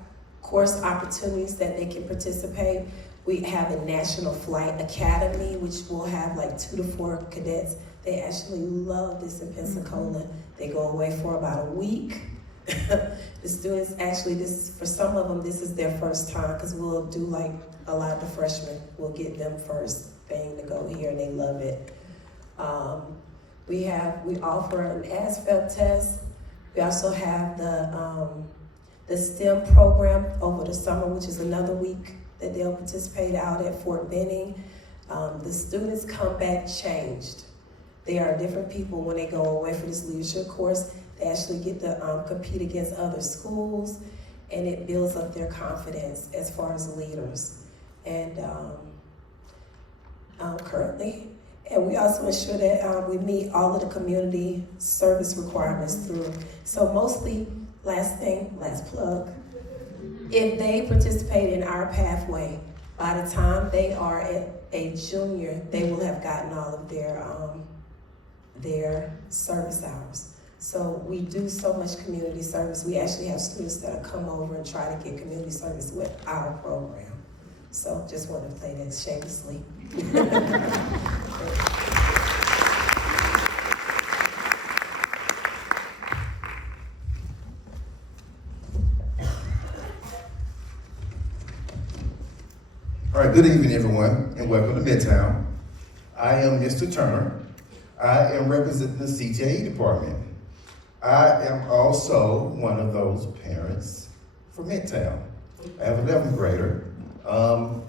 course opportunities that they can participate. We have a National Flight Academy, which will have like 2 to 4 cadets. They actually love this in Pensacola. They go away for about a week. The students actually, for some of them, this is their first time, because we'll do like a lot of the freshmen, we'll get them first thing to go here, and they love it. We offer an ASVAB test. We also have the STEM program over the summer, which is another week that they'll participate out at Fort Benning. The students come back changed. They are different people when they go away for this leadership course. They actually get to compete against other schools, and it builds up their confidence as far as leaders. And currently, and we also ensure that we meet all of the community service requirements through. So mostly, last plug, if they participate in our pathway, by the time they are a junior, they will have gotten all of their service hours. So we do so much community service. We actually have students that come over and try to get community service with our program. So just want to play that shamelessly. All right, good evening, everyone, and welcome to Midtown. I am Mr. Turner. I am representing the CTAE department. I am also one of those parents for Midtown. I have an 11th grader.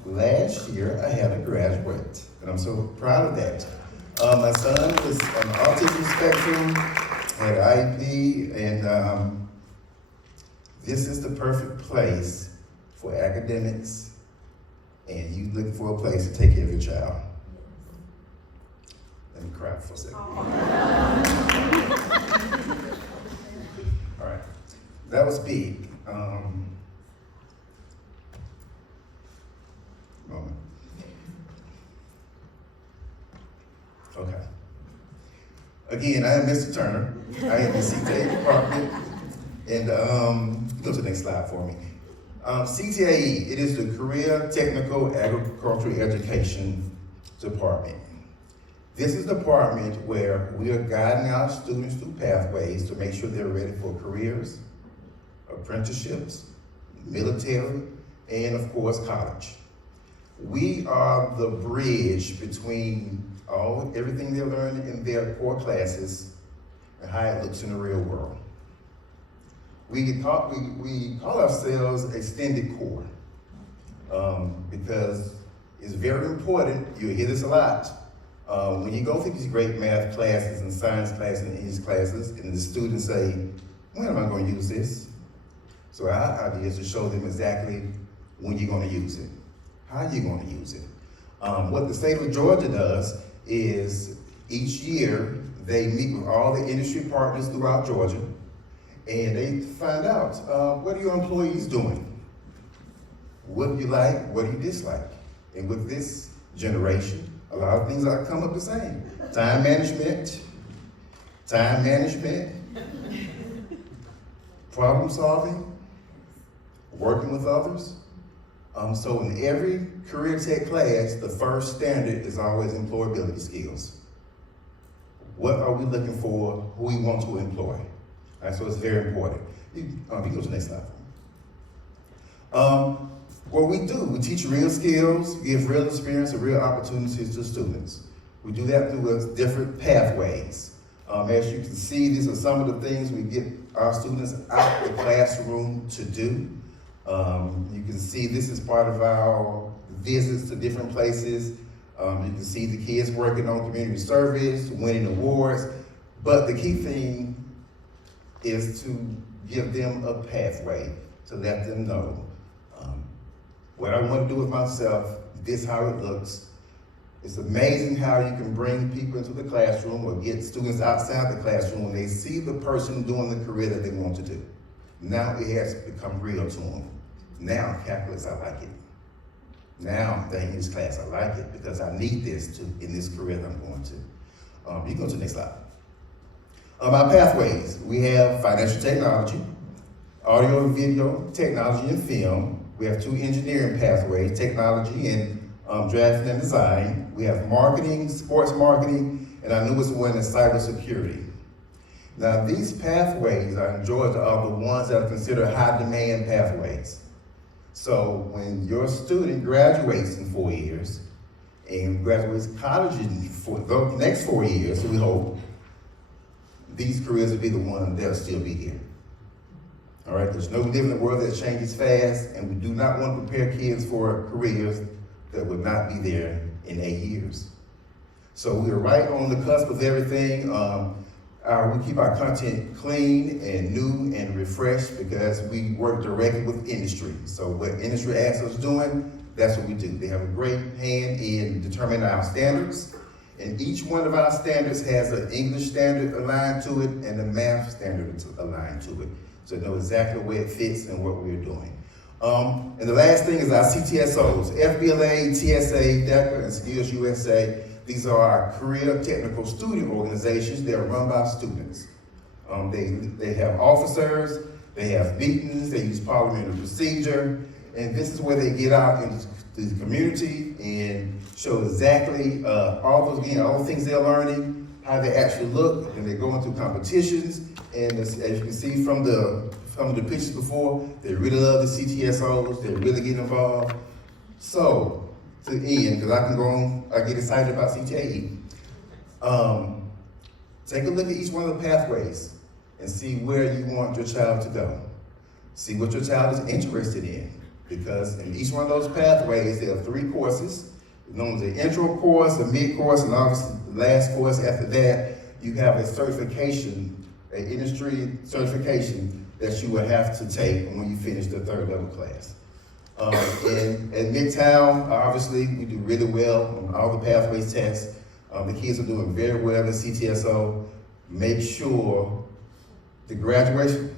Last year, I had a graduate, and I'm so proud of that. My son is on the autism spectrum, had IEP, and this is the perfect place for academics, and you looking for a place to take care of your child. Let me cry for a second. All right, that was big. Moment. Okay. Again, I am Mr. Turner. I am the CTAE department, and go to the next slide for me. CTAE, it is the Career Technical Agricultural Education Department. This is the department where we are guiding our students through pathways to make sure they're ready for careers, apprenticeships, military, and of course, college. We are the bridge between everything they learn in their core classes and how it looks in the real world. We call ourselves extended core because it's very important. You'll hear this a lot. When you go through these great math classes and science classes and English classes, and the students say, when am I going to use this? So our idea is to show them exactly when you're going to use it, how you're going to use it. What the state of Georgia does is each year they meet with all the industry partners throughout Georgia, and they find out, what are your employees doing? What do you like? What do you dislike? And with this generation, a lot of things are come up the same. Time management, problem solving, working with others. So in every career tech class, the first standard is always employability skills. What are we looking for? Who we want to employ? All right, so it's very important. You can go to the next slide. What we do, we teach real skills, give real experience and real opportunities to students. We do that through different pathways. As you can see, these are some of the things we get our students out the classroom to do. You can see this is part of our visits to different places. You can see the kids working on community service, winning awards, but the key thing is to give them a pathway, to let them know what I want to do with myself, this is how it looks. It's amazing how you can bring people into the classroom or get students outside the classroom when they see the person doing the career that they want to do. Now it has become real to them. Now calculus, I like it. Now the English class, I like it because I need this in this career that I'm going to. You can go to the next slide. Our pathways, we have financial technology, audio and video, technology and film. We have 2 engineering pathways, technology and drafting and design. We have marketing, sports marketing, and our newest one is cybersecurity. Now these pathways in Georgia are the ones that are considered high demand pathways. So when your student graduates in 4 years and graduates college in the next 4 years, we hope, these careers will be the ones that'll still be here. All right, there's no living in a world that changes fast, and we do not want to prepare kids for careers that would not be there in 8 years. So we are right on the cusp of everything. We keep our content clean and new and refreshed because we work directly with industry. So what industry asks us doing, that's what we do. They have a great hand in determining our standards. And each one of our standards has an English standard aligned to it and a math standard aligned to it. So know exactly where it fits and what we're doing. And the last thing is our CTSOs, FBLA, TSA, DECA, and Skills USA. These are our career technical student organizations. They're run by students. They have officers, they have meetings, they use parliamentary procedure, and this is where they get out into the community and show exactly all the things they're learning, how they actually look, and they go into competitions. And as you can see from the pictures before, they really love the CTSOs, they really get involved. So, to end, because I can go on, I get excited about CTAE. Take a look at each one of the pathways and see where you want your child to go. See what your child is interested in, because in each one of those pathways, there are 3 courses, known as the intro course, the mid course, and obviously the last course after that, you have a certification, an industry certification that you will have to take when you finish the 3rd level class. And at Midtown, obviously, we do really well on all the pathways tests. The kids are doing very well in CTSO. Make sure the graduation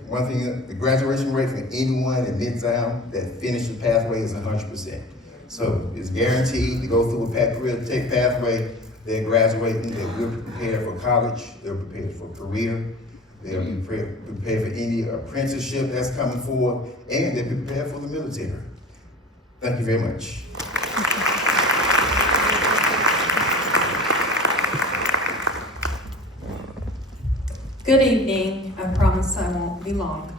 rate for anyone in Midtown that finishes the pathway is 100%. So it's guaranteed to go through a career tech pathway. They're graduating, they're prepared for college, they're prepared for career, they're prepared for any apprenticeship that's coming forward, and they're prepared for the military. Thank you very much. Good evening. I promise I won't be long.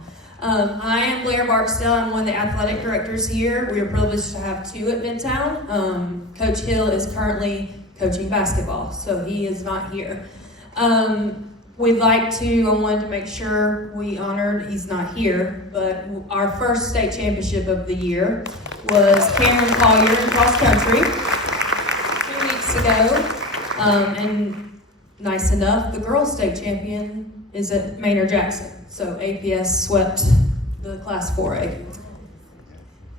I am Blair Barksdale. I'm one of the athletic directors here. We are privileged to have 2 at Midtown. Coach Hill is currently coaching basketball, so he is not here. we'd like to, I wanted to make sure we honored, he's not here, but our first state championship of the year was Cameron Collier in cross country 2 weeks ago. And nice enough, the girls state champion is at Maynard Jackson. So APS swept the Class 4A.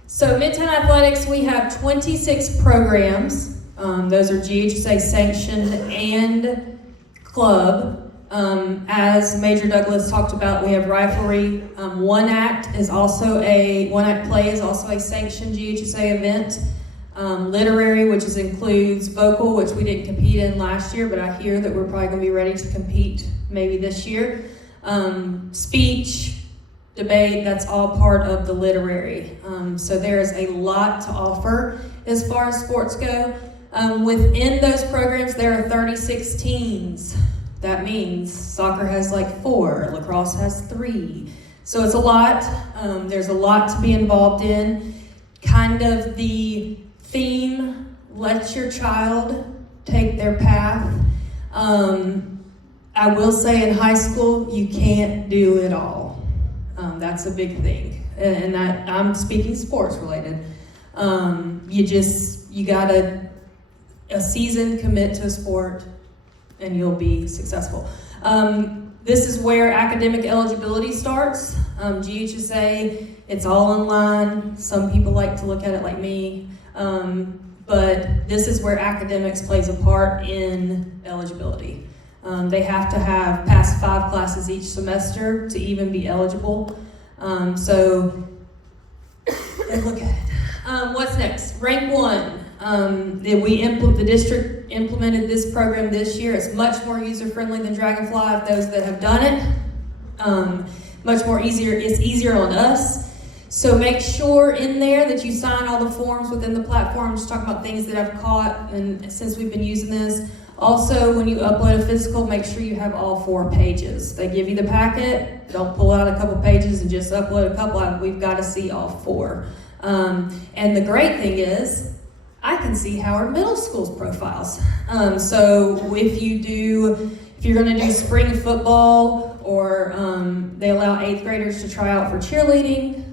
So Midtown Athletics, we have 26 programs. Those are GHSA sanctioned and club. As Major Douglas talked about, we have riflery. One Act play is also a sanctioned GHSA event. Literary, which includes vocal, which we didn't compete in last year, but I hear that we're probably going to be ready to compete maybe this year. Speech, debate, that's all part of the literary. So there is a lot to offer as far as sports go. Within those programs, there are 36 teams. That means soccer has like 4, lacrosse has 3. So it's a lot. There's a lot to be involved in. Kind of the theme, let your child take their path. I will say in high school, you can't do it all. That's a big thing. And that I'm speaking sports related. You gotta a season commit to a sport and you'll be successful. This is where academic eligibility starts. GHSA, it's all online. Some people like to look at it like me. But this is where academics plays a part in eligibility. They have to have passed 5 classes each semester to even be eligible. So look at it. What's next? Rank 1. The district implemented this program this year. It's much more user-friendly than Dragonfly, those that have done it. Much more easier. It's easier on us. So make sure in there that you sign all the forms within the platform. I'm just talking about things that I've caught and since we've been using this. Also, when you upload a physical, make sure you have all 4 pages. They give you the packet. Don't pull out a couple pages and just upload a couple. We've got to see all 4. And the great thing is, I can see Howard Middle School's profiles. So if you're going to do spring football, or they allow 8th graders to try out for cheerleading.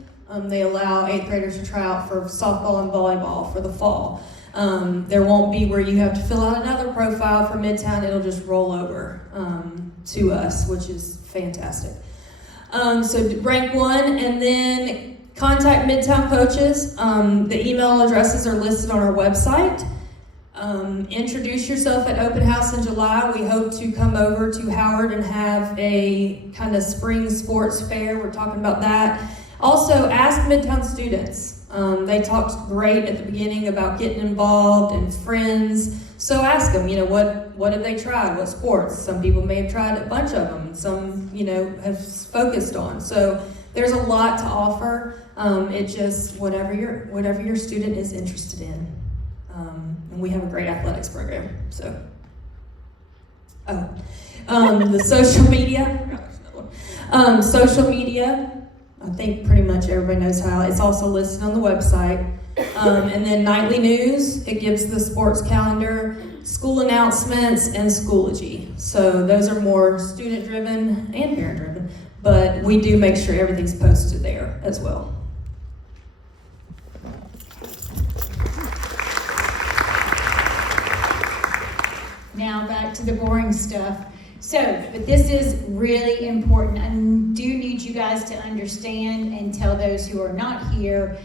They allow 8th graders to try out for softball and volleyball for the fall. There won't be where you have to fill out another profile for Midtown. It'll just roll over to us, which is fantastic. So rank 1, and then contact Midtown coaches. The email addresses are listed on our website. Introduce yourself at Open House in July. We hope to come over to Howard and have a kind of spring sports fair. We're talking about that. Also, ask Midtown students. They talked great at the beginning about getting involved and friends. So ask them, what have they tried? What sports? Some people may have tried a bunch of them. Some, have focused on. So there's a lot to offer. It just whatever your student is interested in. And we have a great athletics program. So, the social media. Social media. I think pretty much everybody knows how. It's also listed on the website. And then nightly news, it gives the sports calendar, school announcements, and Schoology. So those are more student-driven and parent-driven, but we do make sure everything's posted there as well. Now back to the boring stuff. But this is really important. I do need you guys to understand and tell those who are not here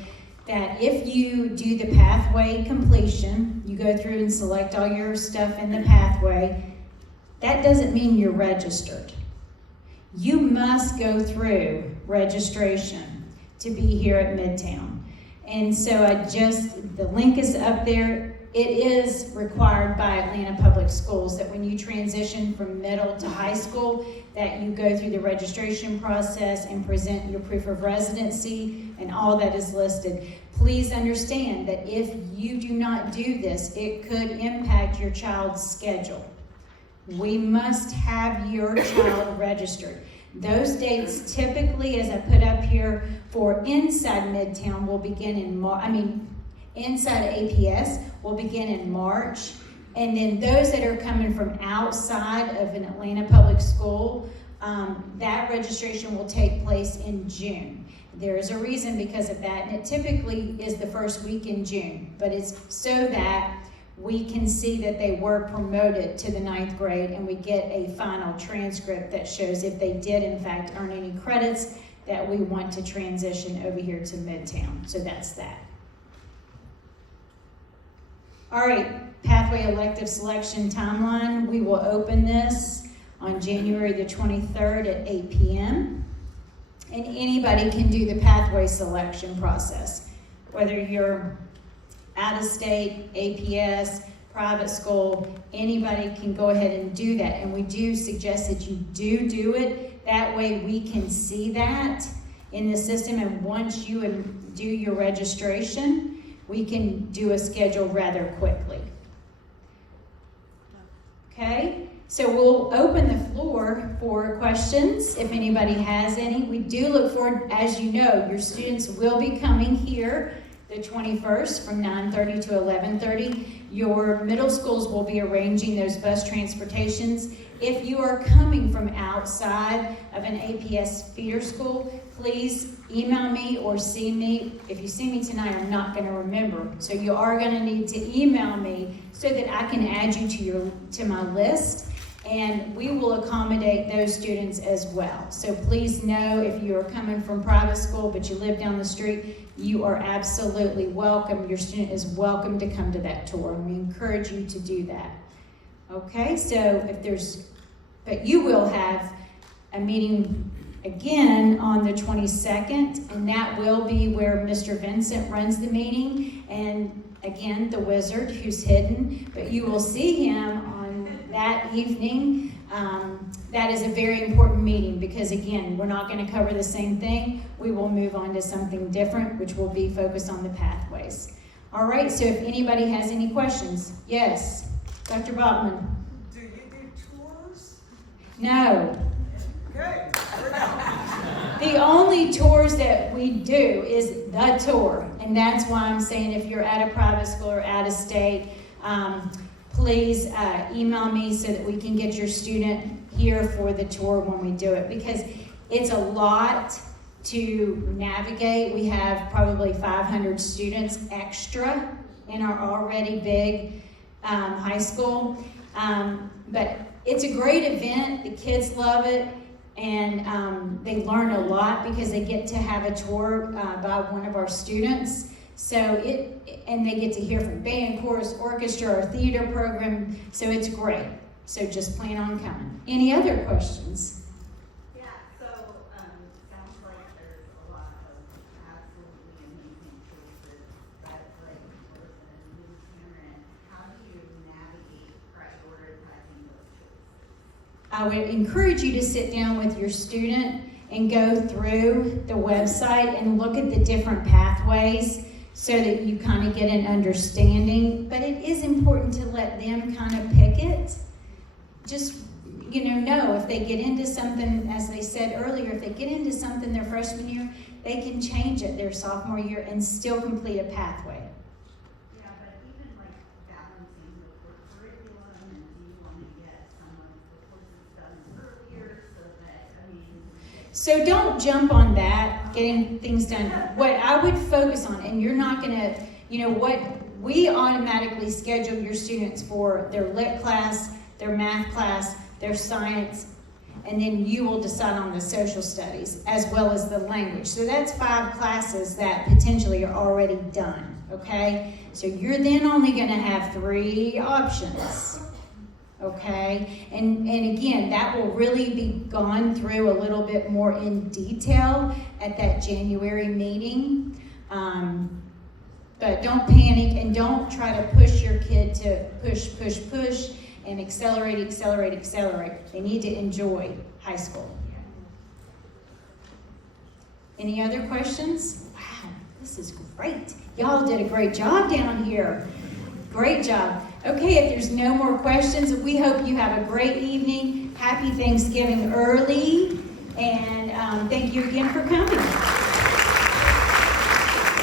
that if you do the pathway completion, you go through and select all your stuff in the pathway, that doesn't mean you're registered. You must go through registration to be here at Midtown. And so the link is up there. It is required by Atlanta Public Schools that when you transition from middle to high school, that you go through the registration process and present your proof of residency and all that is listed. Please understand that if you do not do this, it could impact your child's schedule. We must have your child registered. Those dates typically, as I put up here, for inside Midtown will begin in inside APS will begin in March, And then those that are coming from outside of an Atlanta public school, that registration will take place in June. There is a reason because of that, and it typically is the first week in June, but it's so that we can see that they were promoted to the 9th grade and we get a final transcript that shows if they did in fact earn any credits that we want to transition over here to Midtown. So that's that. All right, pathway elective selection timeline. We will open this on January the 23rd at 8 p.m. And anybody can do the pathway selection process, whether you're out of state, APS, private school, anybody can go ahead and do that. And we do suggest that you do it. That way we can see that in the system. And once you do your registration, we can do a schedule rather quickly. Okay? So we'll open the floor for questions if anybody has any. We do look forward, as you know, your students will be coming here the 21st from 9:30 to 11:30. Your middle schools will be arranging those bus transportations. If you are coming from outside of an APS feeder school, please email me or see me. If you see me tonight, I'm not going to remember. So you are going to need to email me so that I can add you to my list. And we will accommodate those students as well. So please know if you are coming from private school but you live down the street, you are absolutely welcome. Your student is welcome to come to that tour, and we encourage you to do that. Okay, so but you will have a meeting again on the 22nd, and that will be where Mr. Vincent runs the meeting, and again, the wizard who's hidden, but you will see him on that evening. That is a very important meeting because, again, we're not going to cover the same thing. We will move on to something different, which will be focused on the pathways. All right, so if anybody has any questions. Yes, Dr. Bachman. Do you do tours? No. Okay. The only tours that we do is the tour, and that's why I'm saying if you're at a private school or out of state, please email me so that we can get your student here for the tour when we do it, because it's a lot to navigate. We have probably 500 students extra in our already big high school, but it's a great event. The kids love it, and they learn a lot because they get to have a tour by one of our students. So and they get to hear from band, chorus, orchestra, our theater program. So it's great. So just plan on coming. Any other questions? Yeah, so sounds like there's a lot of absolutely amazing choices, but like for a new parent, how do you navigate prioritizing those choices? I would encourage you to sit down with your student and go through the website and look at the different pathways so that you kind of get an understanding. But it is important to let them kind of pick it. Just, know if they get into something, as they said earlier, if they get into something their freshman year, they can change it their sophomore year and still complete a pathway. Yeah, but even like balancing the curriculum, and do you want to get some of the courses done earlier so that, So don't jump on that, getting things done. What I would focus on, and you're not going to, what we automatically schedule your students for their lit class, their math class, their science, and then you will decide on the social studies as well as the language. So that's 5 classes that potentially are already done, okay? So you're then only going to have 3 options. Okay, and again, that will really be gone through a little bit more in detail at that January meeting. But don't panic and don't try to push your kid to push and accelerate. They need to enjoy high school. Any other questions? Wow, this is great. Y'all did a great job down here. Great job. Okay, if there's no more questions, we hope you have a great evening. Happy Thanksgiving early, and thank you again for coming.